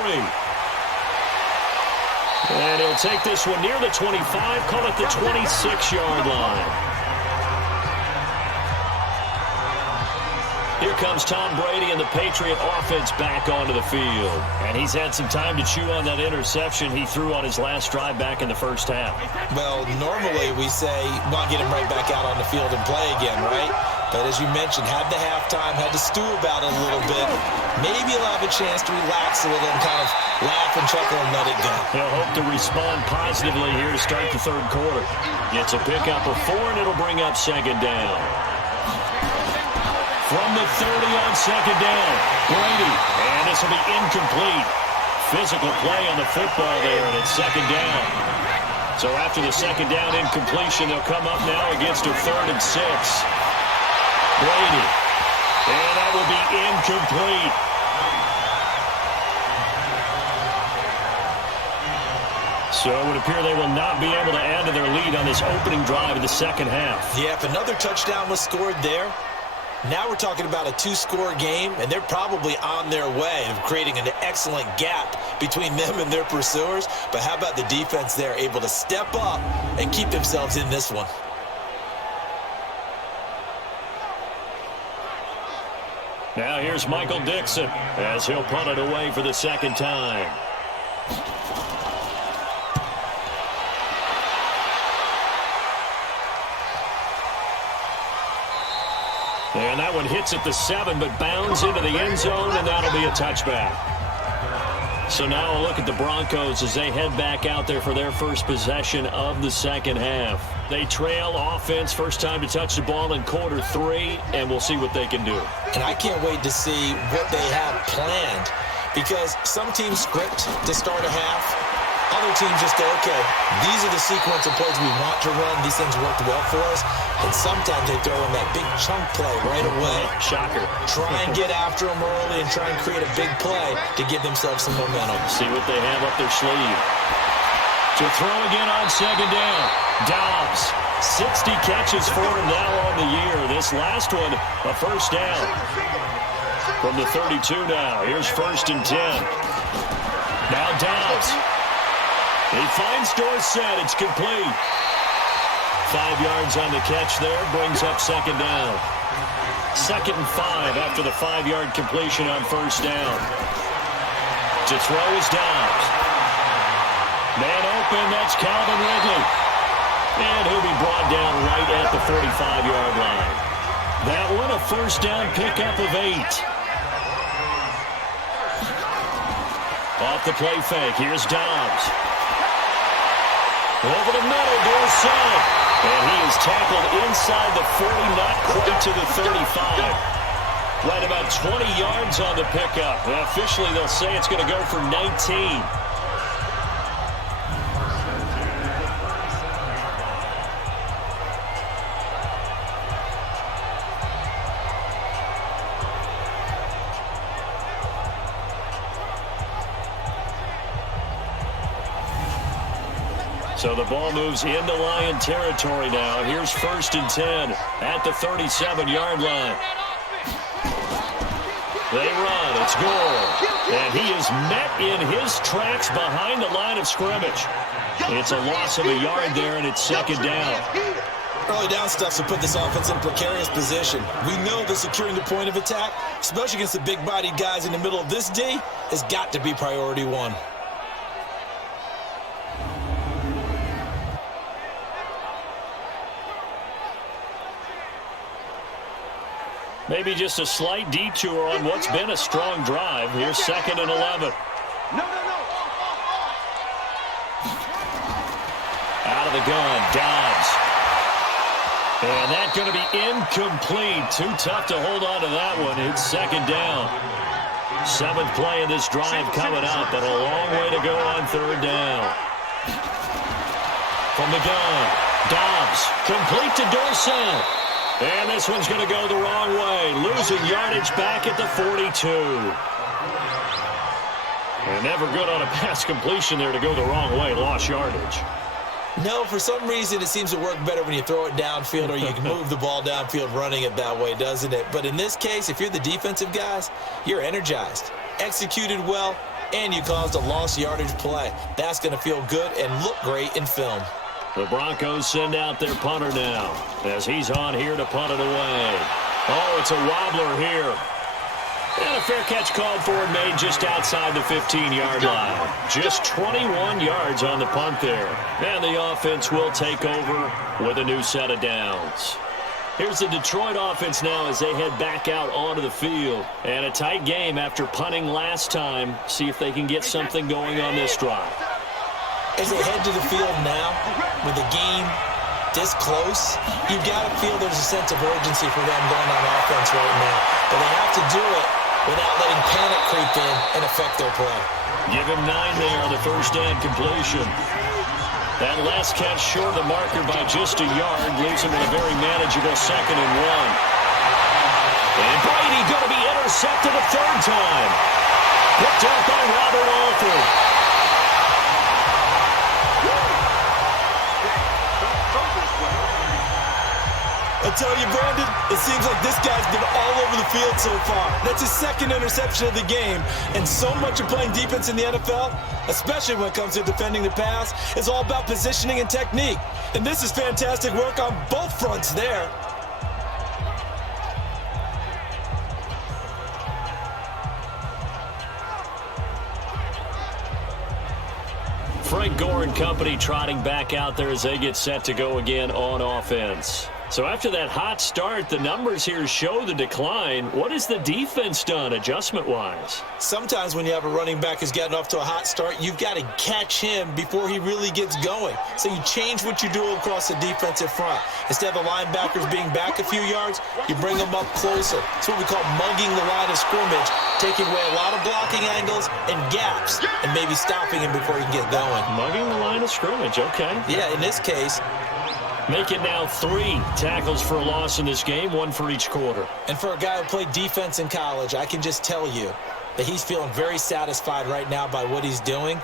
And he'll take this one near the 25, call it the 26-yard line. Here comes Tom Brady and the Patriot offense back onto the field. And he's had some time to chew on that interception he threw on his last drive back in the first half. Well, normally we say, well, get him right back out on the field and play again, right? But as you mentioned, had the halftime, had to stew about it a little bit. Maybe he'll have a chance to relax a little and kind of laugh and chuckle and let it go. He'll hope to respond positively here to start the third quarter. Gets a pickup of 4, and it'll bring up second down. From the 30 on second down, Brady, and this will be incomplete. Physical play on the football there, and it's second down. So after the second down incompletion, they'll come up now against a 3rd and 6. Brady, and that will be incomplete. So it would appear they will not be able to add to their lead on this opening drive of the second half. Yeah, if another touchdown was scored there, now we're talking about a 2-score game, and they're probably on their way of creating an excellent gap between them and their pursuers. But how about the defense there, able to step up and keep themselves in this one? Now here's Michael Dixon as he'll punt it away for the second time. And that one hits at the 7, but bounds into the end zone, and that'll be a touchback. So now a look at the Broncos as they head back out there for their first possession of the second half. They trail offense, first time to touch the ball in quarter 3, and we'll see what they can do. And I can't wait to see what they have planned, because some teams script to start a half, Other teams just go, okay, these are the sequence of plays we want to run. These things worked well for us. And sometimes they throw in that big chunk play right away. Shocker. Try and get after them early and try and create a big play to give themselves some momentum. See what they have up their sleeve. To throw again on second down. Dobbs. 60 catches for him now on the year. This last one, a first down. From the 32 now. Here's 1st and 10. Now Dobbs. He finds Dorsett. It's complete. 5 yards on the catch there. Brings up second down. 2nd and 5 after the 5-yard completion on first down. To throw is Dobbs. Man open. That's Calvin Ridley. And he'll be brought down right at the 45-yard line. That one a first down pickup of 8. Off the play fake. Here's Dobbs. Over the middle, Dorsett. And he is tackled inside the 40, not quite to the 35. Right about 20 yards on the pickup. Well, officially, they'll say it's going to go for 19. So the ball moves into Lion territory now. Here's 1st and 10 at the 37-yard line. They run. It's Gore. And he is met in his tracks behind the line of scrimmage. It's a loss of a yard there, and it's 2nd down. Early down stuff to put this offense in a precarious position. We know that securing the point of attack, especially against the big-bodied guys in the middle of this D, has got to be priority 1. Maybe just a slight detour on what's been a strong drive. Here's 2nd and 11. Out of the gun, Dobbs. And that's going to be incomplete. Too tough to hold on to that one. It's 2nd down. 7th play of this drive coming up, but a long way to go on 3rd down. From the gun, Dobbs, complete to Dorsett. And this one's going to go the wrong way. Losing yardage back at the 42. And never good on a pass completion there to go the wrong way. Lost yardage. No, for some reason it seems to work better when you throw it downfield or you can move the ball downfield running it that way, doesn't it? But in this case, if you're the defensive guys, you're energized, executed well, and you caused a lost yardage play. That's going to feel good and look great in film. The Broncos send out their punter now as he's on here to punt it away. Oh, it's a wobbler here. And a fair catch called for and made just outside the 15-yard line. Just 21 yards on the punt there. And the offense will take over with a new set of downs. Here's the Detroit offense now as they head back out onto the field. And a tight game after punting last time. See if they can get something going on this drive. As they head to the field now, with the game this close, you've got to feel there's a sense of urgency for them going on offense right now. But they have to do it without letting panic creep in and affect their play. Give him 9 there on the first down completion. That last catch short of the marker by just a yard leaves him with a very manageable 2nd and 1. And Brady going to be intercepted a 3rd time. Picked up by Robert Alford. I tell you, Brandon, it seems like this guy's been all over the field so far. That's his 2nd interception of the game. And so much of playing defense in the NFL, especially when it comes to defending the pass, is all about positioning and technique. And this is fantastic work on both fronts there. Frank Gore and company trotting back out there as they get set to go again on offense. So after that hot start, the numbers here show the decline. What has the defense done adjustment-wise? Sometimes when you have a running back who's gotten off to a hot start, you've got to catch him before he really gets going. So you change what you do across the defensive front. Instead of the linebackers being back a few yards, you bring them up closer. It's what we call mugging the line of scrimmage taking away a lot of blocking angles and gaps, and maybe stopping him before he can get going. Mugging the line of scrimmage, okay. Yeah, in this case. Make it now 3 tackles for a loss in this game, 1 for each quarter. And for a guy who played defense in college, I can just tell you that he's feeling very satisfied right now by what he's doing,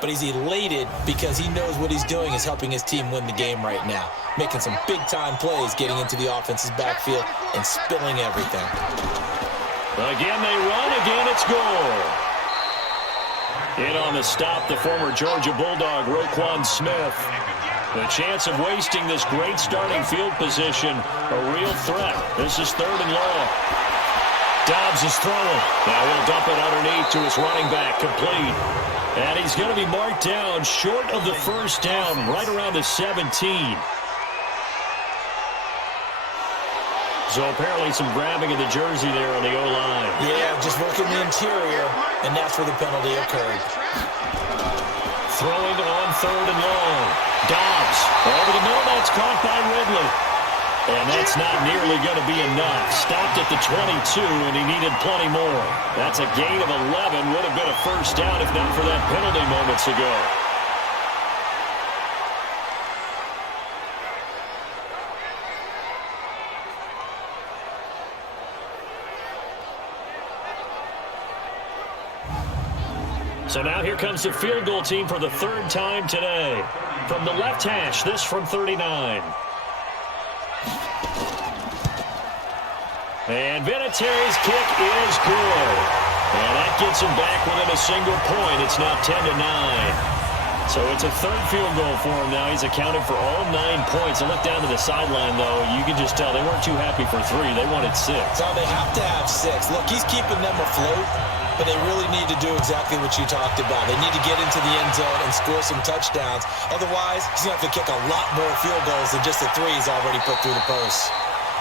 but he's elated because he knows what he's doing is helping his team win the game right now, making some big-time plays, getting into the offense's backfield and spilling everything. Again, they run. Again, it's goal. In on the stop, the former Georgia Bulldog, Roquan Smith. The chance of wasting this great starting field position, a real threat. This is 3rd and long. Dobbs is throwing. Now he'll dump it underneath to his running back, complete. And he's going to be marked down short of the first down, right around the 17. So apparently some grabbing of the jersey there on the O-line. Yeah, just working the interior, and that's where the penalty occurred. Throwing on 3rd and long. Dobbs over the middle. That's caught by Ridley. And that's not nearly going to be enough. Stopped at the 22, and he needed plenty more. That's a gain of 11. Would have been a first down if not for that penalty moments ago. So now here comes the field goal team for the 3rd time today. From the left hash, this from 39. And Vinatieri's kick is good. And that gets him back within a single point. It's now 10-9. So it's a 3rd field goal for him now. He's accounted for all 9 points. I look down to the sideline, though. You can just tell they weren't too happy for 3. They wanted 6. So they have to have 6. Look, he's keeping them afloat, but they really need to do exactly what you talked about. They need to get into the end zone and score some touchdowns. Otherwise, he's going to have to kick a lot more field goals than just the 3 he's already put through the posts.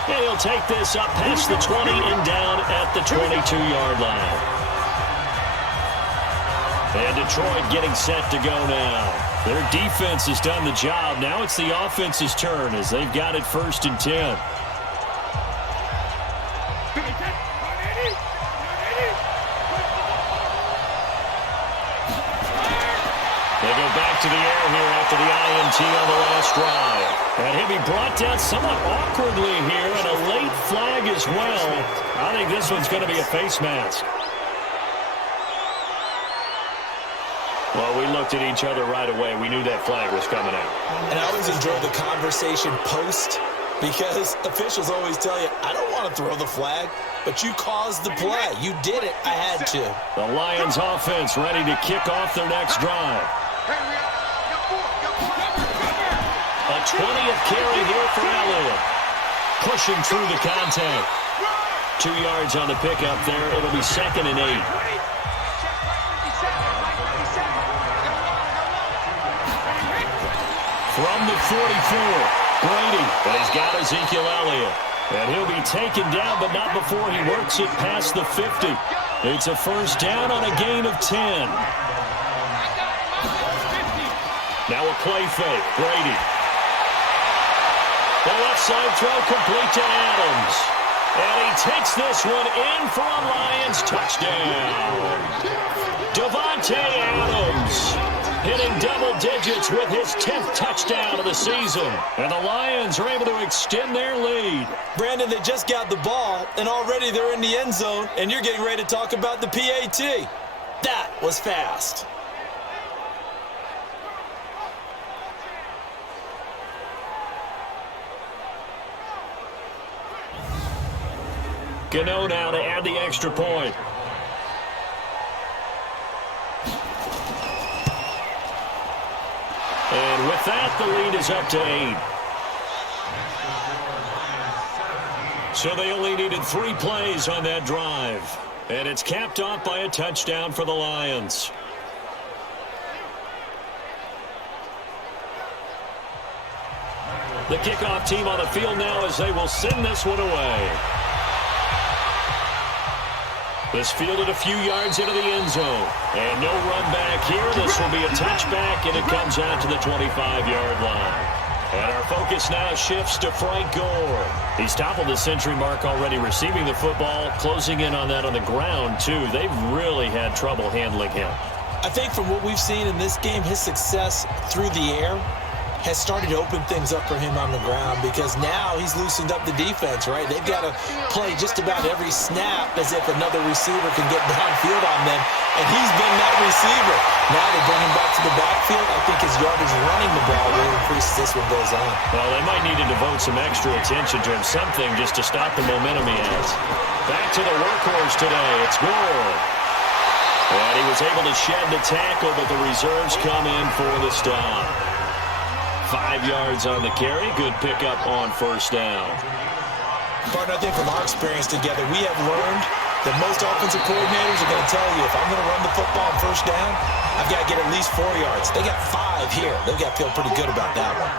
And he'll take this up past the 20 and down at the 22-yard line. And Detroit getting set to go now. Their defense has done the job. Now it's the offense's turn as they've got it 1st and 10. They go back to the air here after the INT on the last drive. And he'll be brought down somewhat awkwardly here, and a late flag as well. I think this one's going to be a face mask. Well, we looked at each other right away. We knew that flag was coming out. And I always enjoy the conversation post because officials always tell you, I don't want to throw the flag, but you caused the play. You did it. I had to. The Lions offense ready to kick off their next drive. A 20th carry here for Elliott. Pushing through the contact. 2 yards on the pickup there. It'll be 2nd and 8. From the 44, Brady, but he's got Ezekiel Elliott. And he'll be taken down, but not before he works it past the 50. It's a first down on a gain of 10. Now a play fake, Brady. The left side throw complete to Adams. And he takes this one in for a Lions touchdown. Davante Adams hitting double digits with his 10th touchdown of the season. And the Lions are able to extend their lead. Brandon, they just got the ball, and already they're in the end zone, and you're getting ready to talk about the PAT. That was fast. Gano now to add the extra point. And with that, the lead is up to 8. So they only needed 3 plays on that drive. And it's capped off by a touchdown for the Lions. The kickoff team on the field now as they will send this one away. This fielded a few yards into the end zone. And no run back here. This will be a touchback, and it comes out to the 25-yard line. And our focus now shifts to Frank Gore. He's toppled the century mark already receiving the football, closing in on that on the ground, too. They've really had trouble handling him. I think from what we've seen in this game, his success through the air has started to open things up for him on the ground because now he's loosened up the defense, right? They've got to play just about every snap as if another receiver can get downfield on them, and he's been that receiver. Now they bring him back to the backfield. I think his yardage running the ball will increase as this one goes on. Well, they might need to devote some extra attention to him, something just to stop the momentum he has. Back to the workhorse today. It's Gore. And he was able to shed the tackle, but the reserves come in for the stop. 5 yards on the carry. Good pickup on first down. Partner, I think from our experience together, we have learned that most offensive coordinators are going to tell you, if I'm going to run the football on first down, I've got to get at least 4 yards. They got 5 here. They've got to feel pretty good about that one.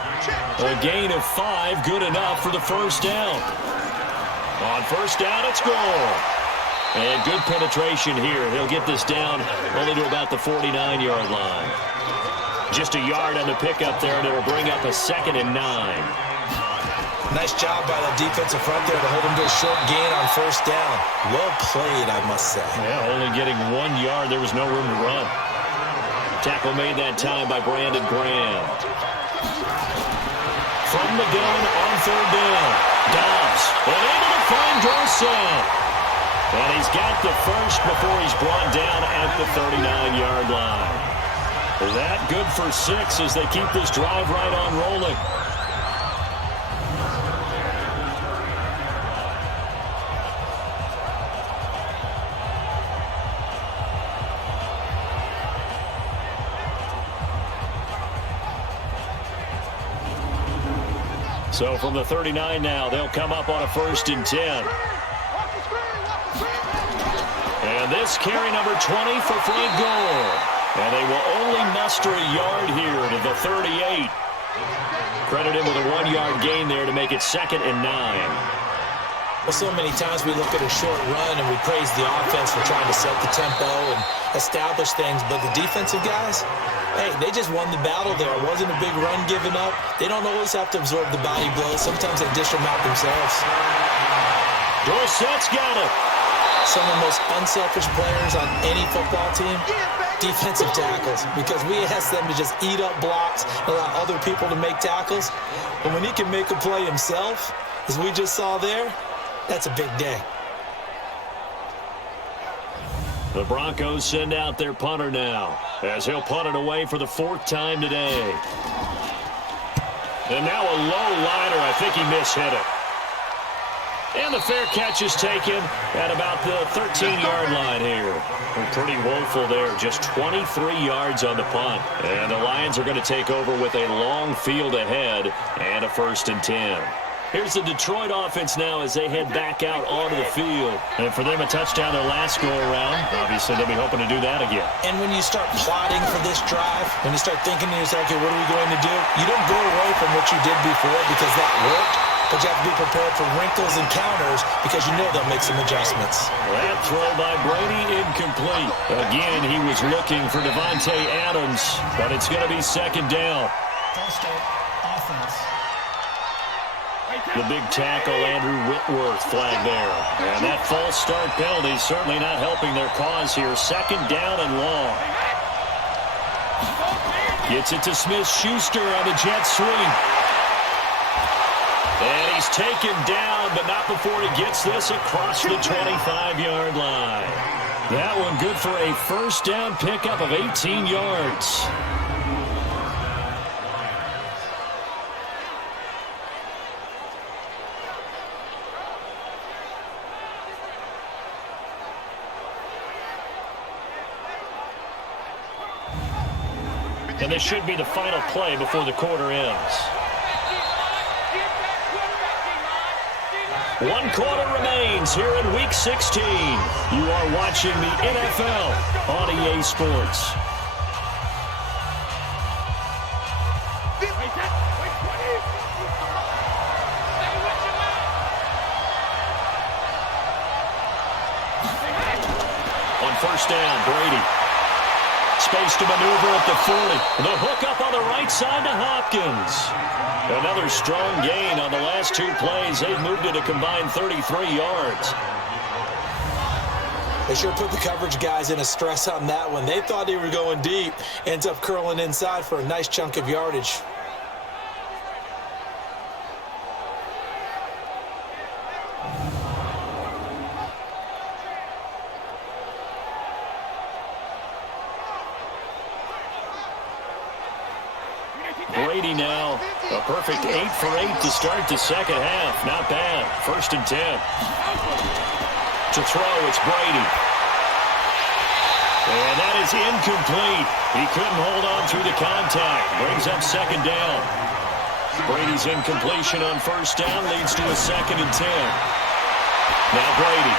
A gain of 5, good enough for the first down. On first down, it's Gore. And good penetration here. He'll get this down only to about the 49-yard line. Just a yard on the pickup there, and it'll bring up a 2nd and 9. Nice job by the defensive front there to hold him to a short gain on first down. Well played, I must say. Yeah, only getting 1 yard. There was no room to run. Tackle made that time by Brandon Graham. From the gun on third down. Dobbs unable to find Dorsett. And he's got the first before he's brought down at the 39-yard line. That good for 6 as they keep this drive right on rolling. So from the 39 now, they'll come up on a 1st and 10. And this carry number 20 for Frank Gore. And they will only muster a yard here to the 38. Credit him with a 1-yard gain there to make it 2nd and 9. Well, so many times we look at a short run and we praise the offense for trying to set the tempo and establish things. But the defensive guys, hey, they just won the battle there. It wasn't a big run given up. They don't always have to absorb the body blows. Sometimes they dish them out themselves. Dorsett's got it. Some of the most unselfish players on any football team, defensive tackles, because we ask them to just eat up blocks, allow other people to make tackles. But when he can make a play himself, as we just saw there, that's a big day. The Broncos send out their punter now, as he'll punt it away for the 4th time today. And now a low liner. I think he mishit it. And the fair catch is taken at about the 13-yard line here. Pretty woeful there. Just 23 yards on the punt. And the Lions are going to take over with a long field ahead and a 1st and 10. Here's the Detroit offense now as they head back out onto the field. And for them, a touchdown their last go-around. Obviously, they'll be hoping to do that again. And when you start plotting for this drive, when you start thinking to yourself, okay, what are we going to do? You don't go away from what you did before because that worked. But you have to be prepared for wrinkles and counters because you know they'll make some adjustments. That throw by Brady incomplete. Again, he was looking for Devontae Adams, but it's going to be 2nd down. False start, offense. The big tackle, Andrew Whitworth, flag there. And that false start penalty certainly not helping their cause here. 2nd down and long. Gets it to Smith-Schuster on the jet sweep. And he's taken down, but not before he gets this across the 25-yard line. That one good for a 1st down pickup of 18 yards. And this should be the final play before the quarter ends. 1 quarter remains here in Week 16. You are watching the NFL on EA Sports. On first down, Brady. Space to maneuver at the 40. The hook up on the right side to Hopkins. Another strong gain on the last 2 plays. They've moved it a combined 33 yards. They sure put the coverage guys in a stress on that one. They thought they were going deep. Ends up curling inside for a nice chunk of yardage. Brady now, a perfect 8 for 8 to start the second half. Not bad. 1st and 10. To throw, it's Brady. And that is incomplete. He couldn't hold on through the contact. Brings up 2nd down. Brady's incompletion on 1st down leads to a 2nd and 10. Now Brady.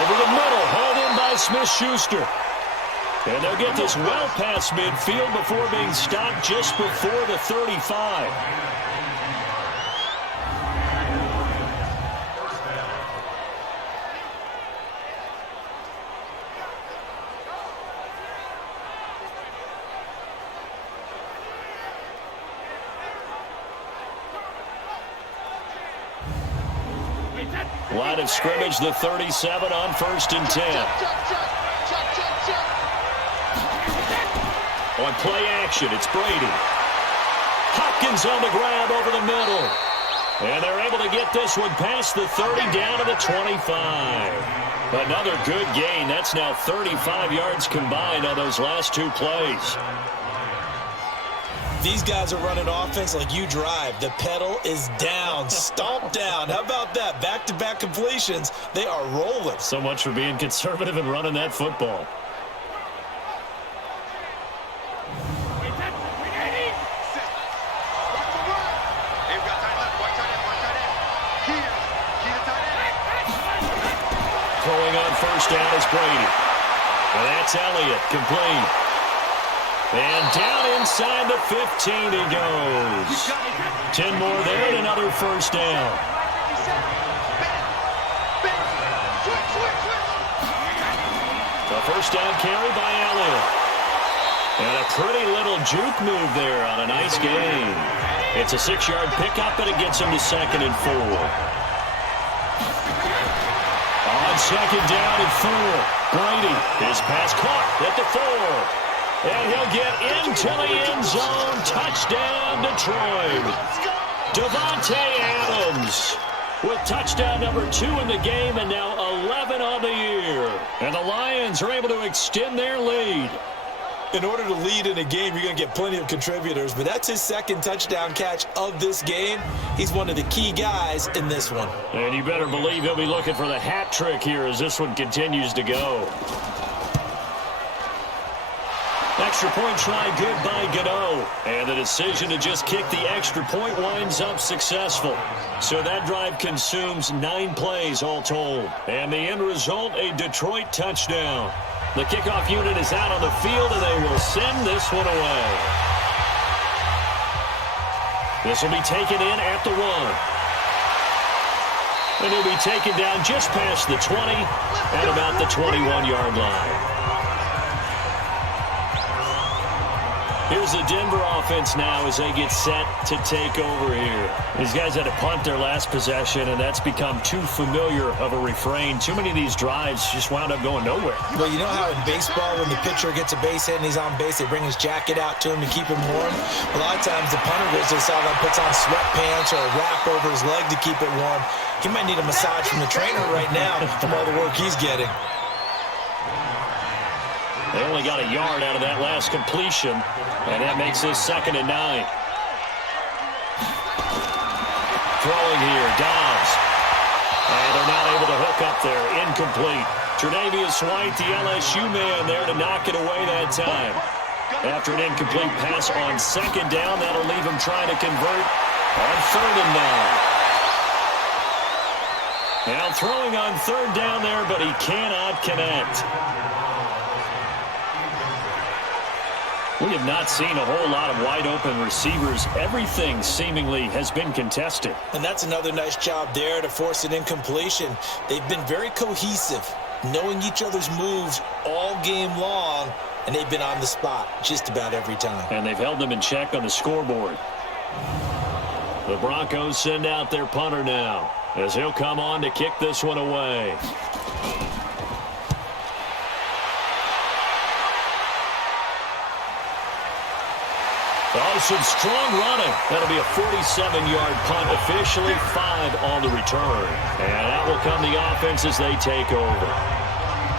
Over the middle, hauled in by Smith-Schuster. And they'll get this well past midfield before being stopped just before the 35. Line of scrimmage, the 37 on 1st and 10. On play action, it's Brady. Hopkins on the grab over the middle. And they're able to get this one past the 30 down to the 25. Another good gain. That's now 35 yards combined on those last 2 plays. These guys are running offense like you drive. The pedal is down, stomp down. How about that? Back-to-back completions. They are rolling. So much for being conservative and running that football. Throwing on 1st down is Brady. And that's Elliott, complete. And down inside the 15 he goes. 10 more there and another 1st down. A 1st down carry by Elliott. And a pretty little juke move there on a nice gain. It's a 6-yard pickup, and it gets him to 2nd and 4. On 2nd down and 4. Brady, his pass caught at the 4. And he'll get into the end zone. Touchdown, Detroit. Davante Adams with touchdown number 2 in the game and now 11 on the year. And the Lions are able to extend their lead. In order to lead in a game, you're going to get plenty of contributors, but that's his 2nd touchdown catch of this game. He's one of the key guys in this one. And you better believe he'll be looking for the hat trick here as this one continues to go. Extra point try good by Gano. And the decision to just kick the extra point winds up successful. So that drive consumes 9 plays all told. And the end result, a Detroit touchdown. The kickoff unit is out on the field, and they will send this one away. This will be taken in at the 1. And he'll be taken down just past the 20 at about the 21-yard line. Here's the Denver offense now as they get set to take over here. These guys had to punt their last possession, and that's become too familiar of a refrain. Too many of these drives just wound up going nowhere. Well, you know how in baseball when the pitcher gets a base hit and he's on base, they bring his jacket out to him to keep him warm? A lot of times the punter goes to the sideline, puts on sweatpants or a wrap over his leg to keep it warm. He might need a massage from the trainer right now from all the work he's getting. They only got a yard out of that last completion, and that makes this 2nd and 9. Throwing here, Dobbs. And they're not able to hook up there. Incomplete. Tre'Davious White, the LSU man there to knock it away that time. After an incomplete pass on 2nd down, that'll leave him trying to convert on 3rd and 9. Now throwing on 3rd down there, but he cannot connect. We have not seen a whole lot of wide-open receivers. Everything seemingly has been contested. And that's another nice job there to force an incompletion. They've been very cohesive, knowing each other's moves all game long, and they've been on the spot just about every time. And they've held them in check on the scoreboard. The Broncos send out their punter now, as he'll come on to kick this one away. Oh, some strong running. That'll be a 47-yard punt, officially 5 on the return. And that will come the offense as they take over.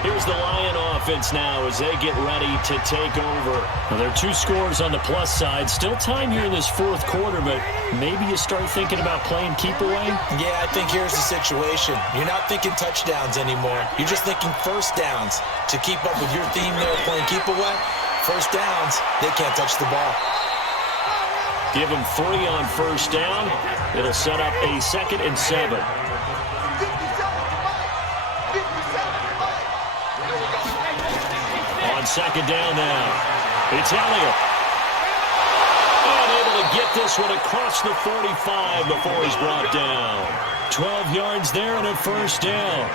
Here's the Lion offense now as they get ready to take over. Well, there are 2 scores on the plus side. Still time here in this fourth quarter, but maybe you start thinking about playing keep away? Yeah, I think here's the situation. You're not thinking touchdowns anymore. You're just thinking first downs. To keep up with your theme there, playing keep away, first downs, they can't touch the ball. Give them 3 on first down. It'll set up a 2nd and 7. On second down now, it's Elliott. Unable to get this one across the 45 before he's brought down. 12 yards there and a first down.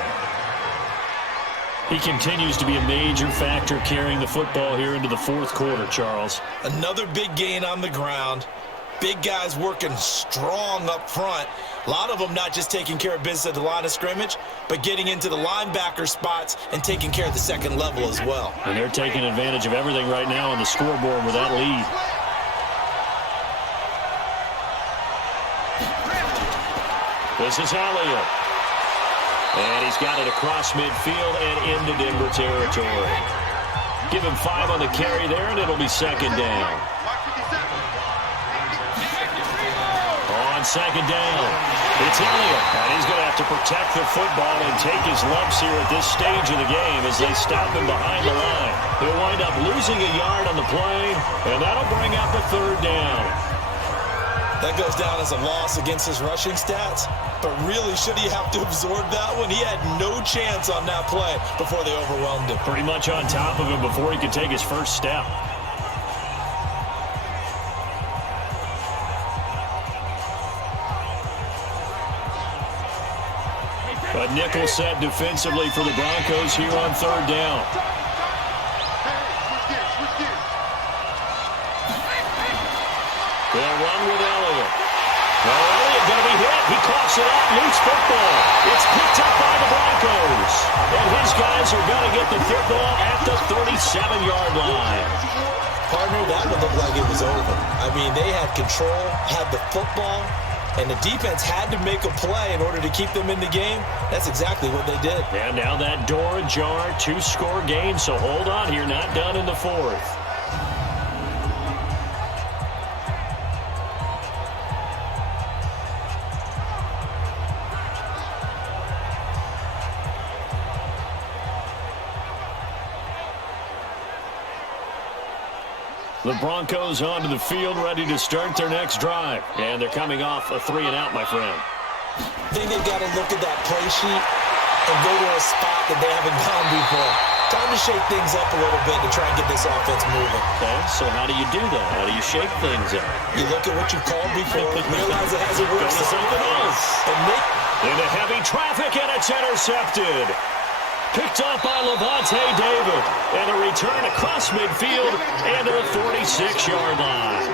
He continues to be a major factor carrying the football here into the fourth quarter, Charles. Another big gain on the ground. Big guys working strong up front. A lot of them not just taking care of business at the line of scrimmage, but getting into the linebacker spots and taking care of the second level as well. And they're taking advantage of everything right now on the scoreboard with that lead. This is Elliott. And he's got it across midfield and into Denver territory. Give him 5 on the carry there, and it'll be second down. On second down, it's Elliott. And he's going to have to protect the football and take his lumps here at this stage of the game as they stop him behind the line. He'll wind up losing a yard on the play, and that'll bring up a third down. That goes down as a loss against his rushing stats, but really should he have to absorb that one? He had no chance on that play before they overwhelmed him. Pretty much on top of him before he could take his first step. A nickel set defensively for the Broncos here on third down. They'll run with Elliott. Well, Elliott going to be hit. He coughs it up. Loose football. It's picked up by the Broncos. And his guys are going to get the football at the 37-yard line. Partner, that would look like it was over. I mean, they had control, had the football, and the defense had to make a play in order to keep them in the game. That's exactly what they did. And now that door ajar, 2-score game, so hold on here, not done in the fourth. The Broncos onto the field, ready to start their next drive. And they're coming off a 3-and-out, my friend. I think they've got to look at that play sheet and go to a spot that they haven't gone before. Time to shake things up a little bit to try and get this offense moving. Okay, so how do you do that? How do you shake things up? You look at what you called before, realize it hasn't worked. Go to something else. Into heavy traffic, and it's intercepted. Picked up by Levante David. And a return across midfield and to the 46-yard line.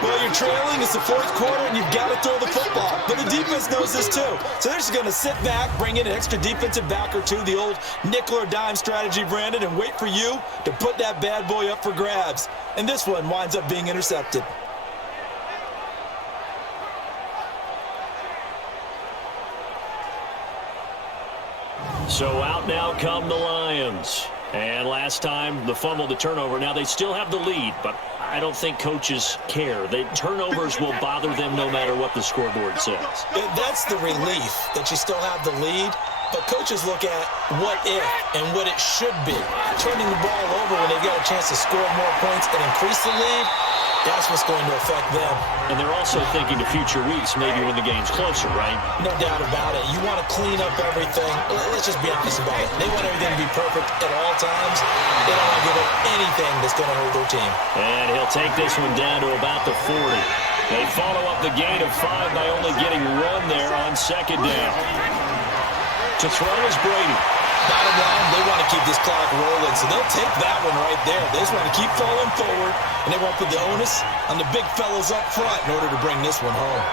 Well, you're trailing. It's the fourth quarter, and you've got to throw the football. But the defense knows this, too. So they're just going to sit back, bring in an extra defensive back or two, the old nickel or dime strategy, Brandon, and wait for you to put that bad boy up for grabs. And this one winds up being intercepted. So out now come the Lions. And last time, the fumble, the turnover. Now they still have the lead, but I don't think coaches care. The turnovers will bother them no matter what the scoreboard says. That's the relief that you still have the lead. But coaches look at what if and what it should be. Turning the ball over when they've got a chance to score more points and increase the lead, that's what's going to affect them. And they're also thinking to future weeks, maybe when the game's closer, right? No doubt about it. You want to clean up everything. Let's just be honest about it. They want everything to be perfect at all times. They don't want to give up anything that's going to hurt their team. And he'll take this one down to about the 40. They follow up the gain of 5 by only getting 1 there on second down. To throw is Brady. Bottom line, they want to keep this clock rolling, so they'll take that one right there. They just want to keep falling forward, and they want to put the onus on the big fellas up front in order to bring this one home.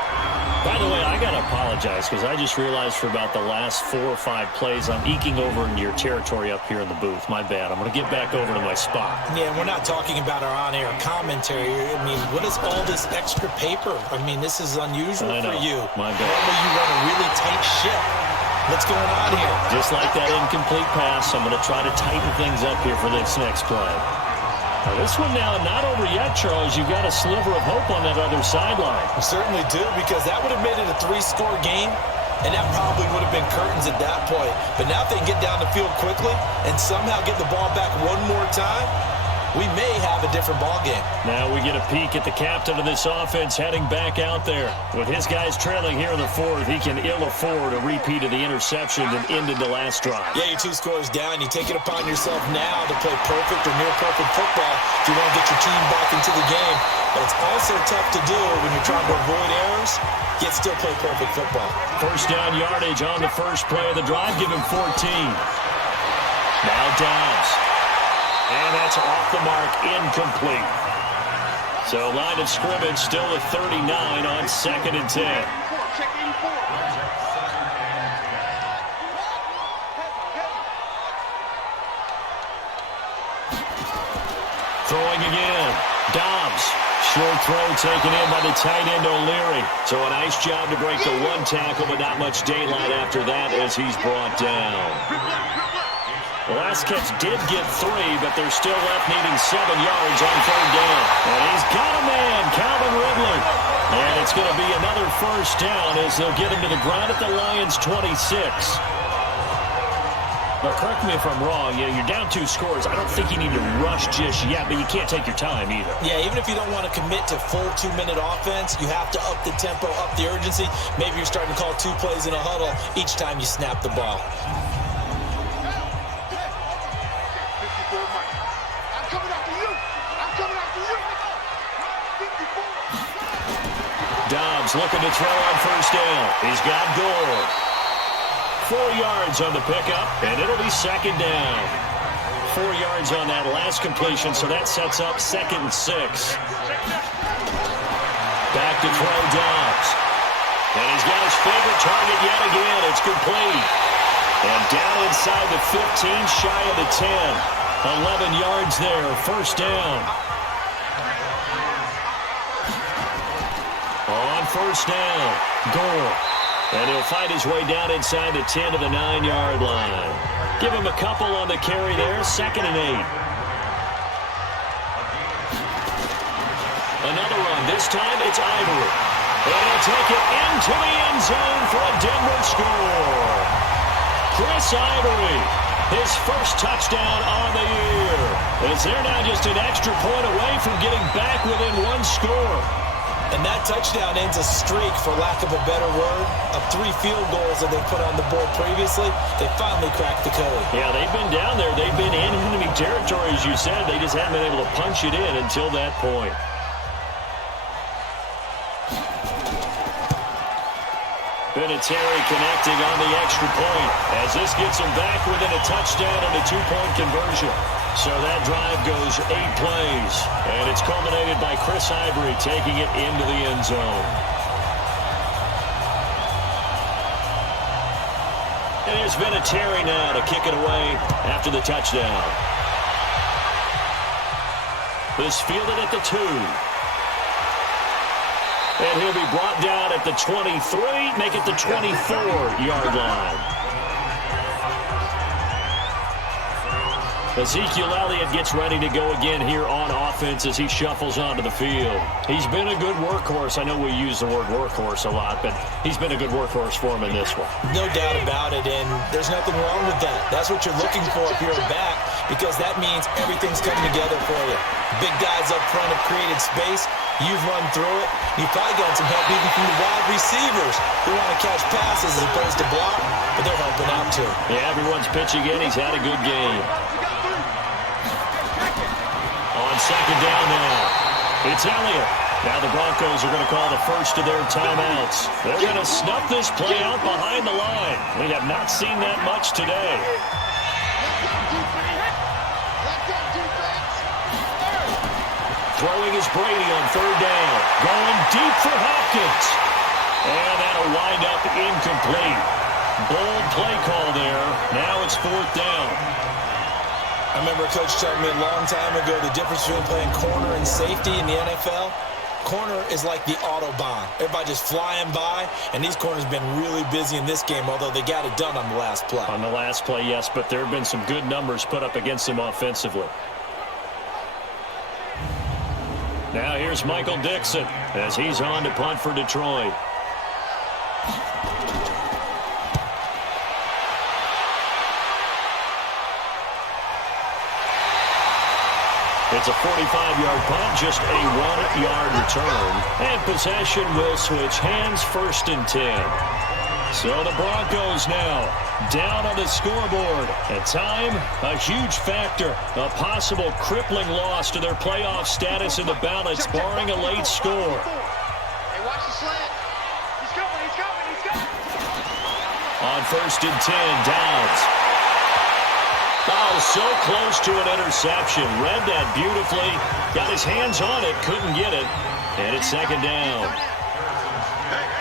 By the way, I got to apologize because I just realized for about the last 4 or 5 plays, I'm eking over into your territory up here in the booth. My bad. I'm going to get back over to my spot. Yeah, we're not talking about our on-air commentary. I mean, what is all this extra paper? I mean, this is unusual for you. My bad. Normally you run a really tight ship. What's going on here? Just like that incomplete pass, I'm going to try to tighten things up here for this next play. Now, this one now not over yet, Charles. You've got a sliver of hope on that other sideline. We certainly do, because that would have made it a 3-score game, and that probably would have been curtains at that point. But now if they can get down the field quickly and somehow get the ball back one more time, we may have a different ball game. Now we get a peek at the captain of this offense heading back out there. With his guys trailing here in the fourth, he can ill afford a repeat of the interception that ended the last drive. Yeah, you're 2 scores down. You take it upon yourself now to play perfect or near-perfect football if you want to get your team back into the game. But it's also tough to do when you're trying to avoid errors, yet still play perfect football. First down yardage on the first play of the drive. Give him 14. Now Dobbs. And that's off the mark, incomplete. So line of scrimmage still at 39 on 2nd and 10. Throwing again. Dobbs. Short throw taken in by the tight end O'Leary. So a nice job to break the 1 tackle, but not much daylight after that as he's brought down. The last catch did get 3, but they're still left needing 7 yards on 3rd down. And he's got a man, Calvin Ridley. And it's going to be another first down as they'll get him to the ground at the Lions' 26. Now, correct me if I'm wrong. You're down 2 scores. I don't think you need to rush just yet, but you can't take your time either. Yeah, even if you don't want to commit to full 2-minute offense, you have to up the tempo, up the urgency. Maybe you're starting to call 2 plays in a huddle each time you snap the ball. Dobbs looking to throw on first down. He's got Gore. 4 yards on the pickup, and it'll be 2nd down. 4 yards on that last completion, so that sets up 2nd and 6. Back to throw Dobbs. And he's got his favorite target yet again. It's complete. And down inside the 15, shy of the 10. 11 yards there, first down. On first down, Gore. And he'll find his way down inside the 10 to the 9-yard line. Give him a couple on the carry there, 2nd and 8. Another run, this time it's Ivory. And he'll take it into the end zone for a Denver score. Chris Ivory, his first touchdown on the year. As they're now just an extra point away from getting back within 1 score. And that touchdown ends a streak, for lack of a better word, of 3 field goals that they put on the board previously. They finally cracked the code. Yeah, they've been down there. They've been in enemy territory, as you said. They just haven't been able to punch it in until that point. Vinatieri connecting on the extra point as this gets him back within a touchdown and a 2-point conversion. So that drive goes 8 plays, and it's culminated by Chris Ivory taking it into the end zone. And here's Vinatieri now to kick it away after the touchdown. This fielded at the 2. And he'll be brought down at the 23, make it the 24-yard line. Ezekiel Elliott gets ready to go again here on offense as he shuffles onto the field. He's been a good workhorse. I know we use the word workhorse a lot, but he's been a good workhorse for him in this one. No doubt about it, and there's nothing wrong with that. That's what you're looking for if you're a back, because that means everything's coming together for you. Big guys up front have created space. You've run through it. You've probably gotten some help even from the wide receivers who want to catch passes as opposed to block, but they're helping out too. Yeah, everyone's pitching in. He's had a good game. On second down now, it's Elliott. Now the Broncos are going to call the first of their timeouts. They're going to snuff this play out behind the line. We have not seen that much today. Throwing is Brady on third down. Going deep for Hopkins. And that'll wind up incomplete. Bold play call there. Now it's fourth down. I remember a coach telling me a long time ago the difference between playing corner and safety in the NFL. Corner is like the Autobahn. Everybody just flying by, and these corners have been really busy in this game, although they got it done on the last play. On the last play, yes, but there have been some good numbers put up against them offensively. Now here's Michael Dixon as he's on to punt for Detroit. It's a 45-yard punt, just a 1-yard return. And possession will switch hands, first and 10. So the Broncos now down on the scoreboard. At time, a huge factor. A possible crippling loss to their playoff status in the balance, barring a late score. Hey, watch the slant. He's coming. On first and 10, Downs. Oh, so close to an interception. Read that beautifully. Got his hands on it, couldn't get it. And it's second down.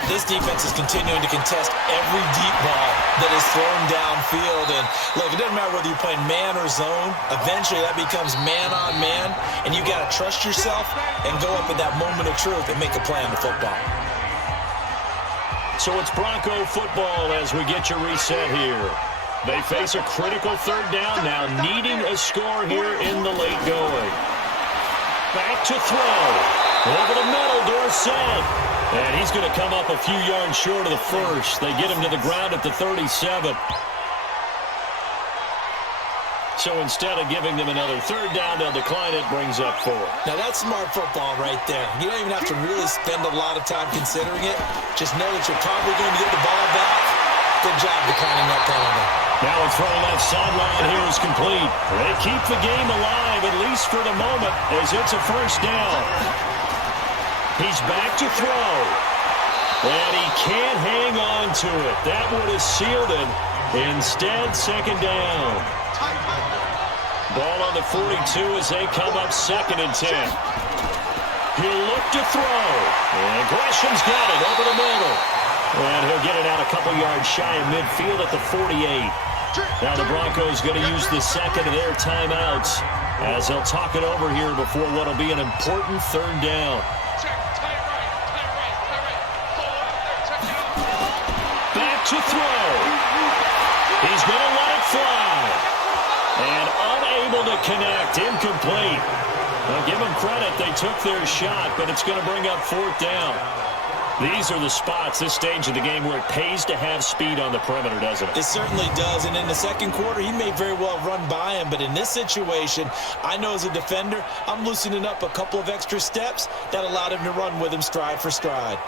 This defense is continuing to contest every deep ball that is thrown downfield. And look, it doesn't matter whether you're playing man or zone. Eventually, that becomes man on man. And you got to trust yourself and go up at that moment of truth and make a play on the football. So it's Bronco football as we get your reset here. They face a critical third down now, needing a score here in the late going. Back to throw. Over the middle, Dorsett. And he's going to come up a few yards short of the first. They get him to the ground at the 37. So instead of giving them another third down, they'll decline it, brings up 4. Now that's smart football right there. You don't even have to really spend a lot of time considering it. Just know that you're probably going to get the ball back. Good job declining that penalty. Now a throw left sideline here is complete. They keep the game alive, at least for the moment, as it's a first down. He's back to throw. And he can't hang on to it. That would have sealed it. Instead, second down. Ball on the 42 as they come up second and 10. He'll look to throw. And Gresham's got it over the middle. And he'll get it out a couple yards shy of midfield at the 48. Now the Broncos going to use the second of their timeouts as they'll talk it over here before what will be an important third down. Back to throw. He's going to let it fly. And unable to connect, incomplete. Now give them credit, they took their shot, but it's going to bring up fourth down. These are the spots, this stage of the game, where it pays to have speed on the perimeter, doesn't it? It certainly does, and in the second quarter, he may very well run by him, but in this situation, I know as a defender, I'm loosening up a couple of extra steps that allowed him to run with him stride for stride.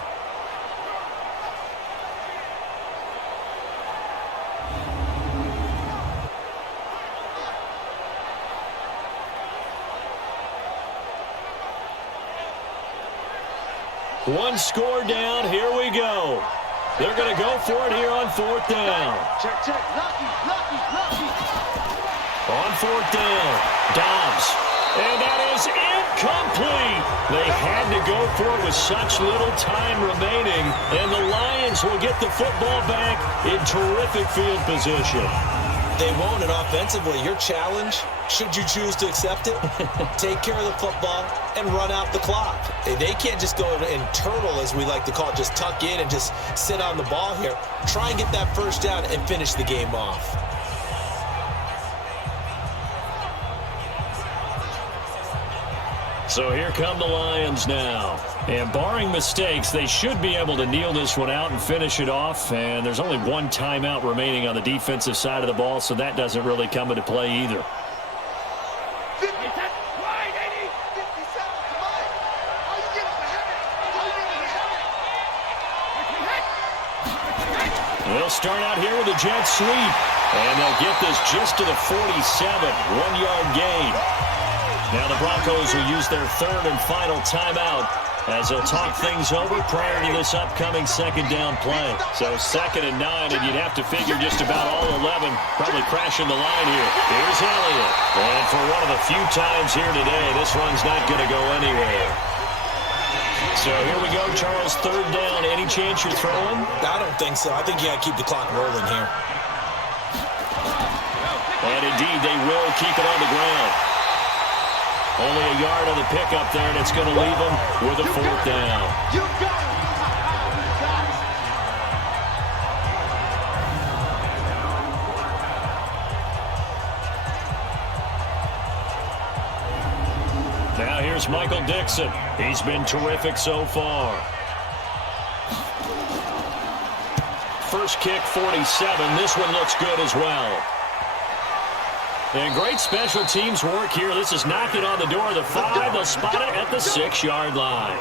One score down, here we go. They're going to go for it here on fourth down. Check. Lucky. On fourth down, Dobbs. And that is incomplete. They had to go for it with such little time remaining. And the Lions will get the football back in terrific field position. They won't, and offensively, your challenge, should you choose to accept it, take care of the football and run out the clock. They can't just go and turtle, as we like to call it, just tuck in and just sit on the ball here. Try and get that first down and finish the game off. So here come the Lions now. And barring mistakes, they should be able to kneel this one out and finish it off. And there's only one timeout remaining on the defensive side of the ball, so that doesn't really come into play either. 50, 10, wide, 80, 57, come on. All you get is the header. They'll start out here with a jet sweep. And they'll get this just to the 47, 1-yard gain. Now the Broncos will use their third and final timeout as they'll talk things over prior to this upcoming second down play. So 2nd and 9, and you'd have to figure just about all 11 probably crashing the line here. Here's Elliott. And for one of the few times here today, this one's not going to go anywhere. So here we go, Charles, 3rd down. Any chance you're throwing? I don't think so. I think you got to keep the clock rolling here. And indeed, they will keep it on the ground. Only a yard on the pickup there, and it's going to leave them with a 4th down. You got it. Now here's Michael Dixon. He's been terrific so far. First kick, 47. This one looks good as well. And great special teams work here. This is knocking on the door of the 5. They'll spot it at the 6-yard line.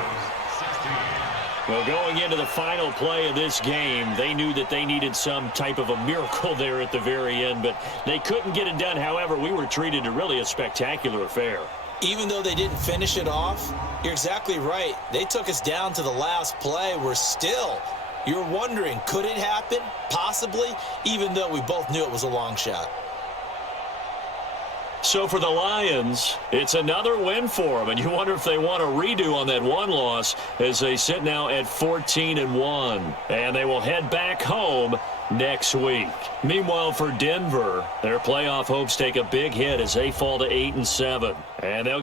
Well, going into the final play of this game, they knew that they needed some type of a miracle there at the very end, but they couldn't get it done. However, we were treated to really a spectacular affair. Even though they didn't finish it off, you're exactly right. They took us down to the last play. You're wondering, could it happen? Possibly, even though we both knew it was a long shot. So for the Lions, it's another win for them, and you wonder if they want a redo on that one loss as they sit now at 14-1, and they will head back home next week. Meanwhile, for Denver, their playoff hopes take a big hit as they fall to 8-7, and they'll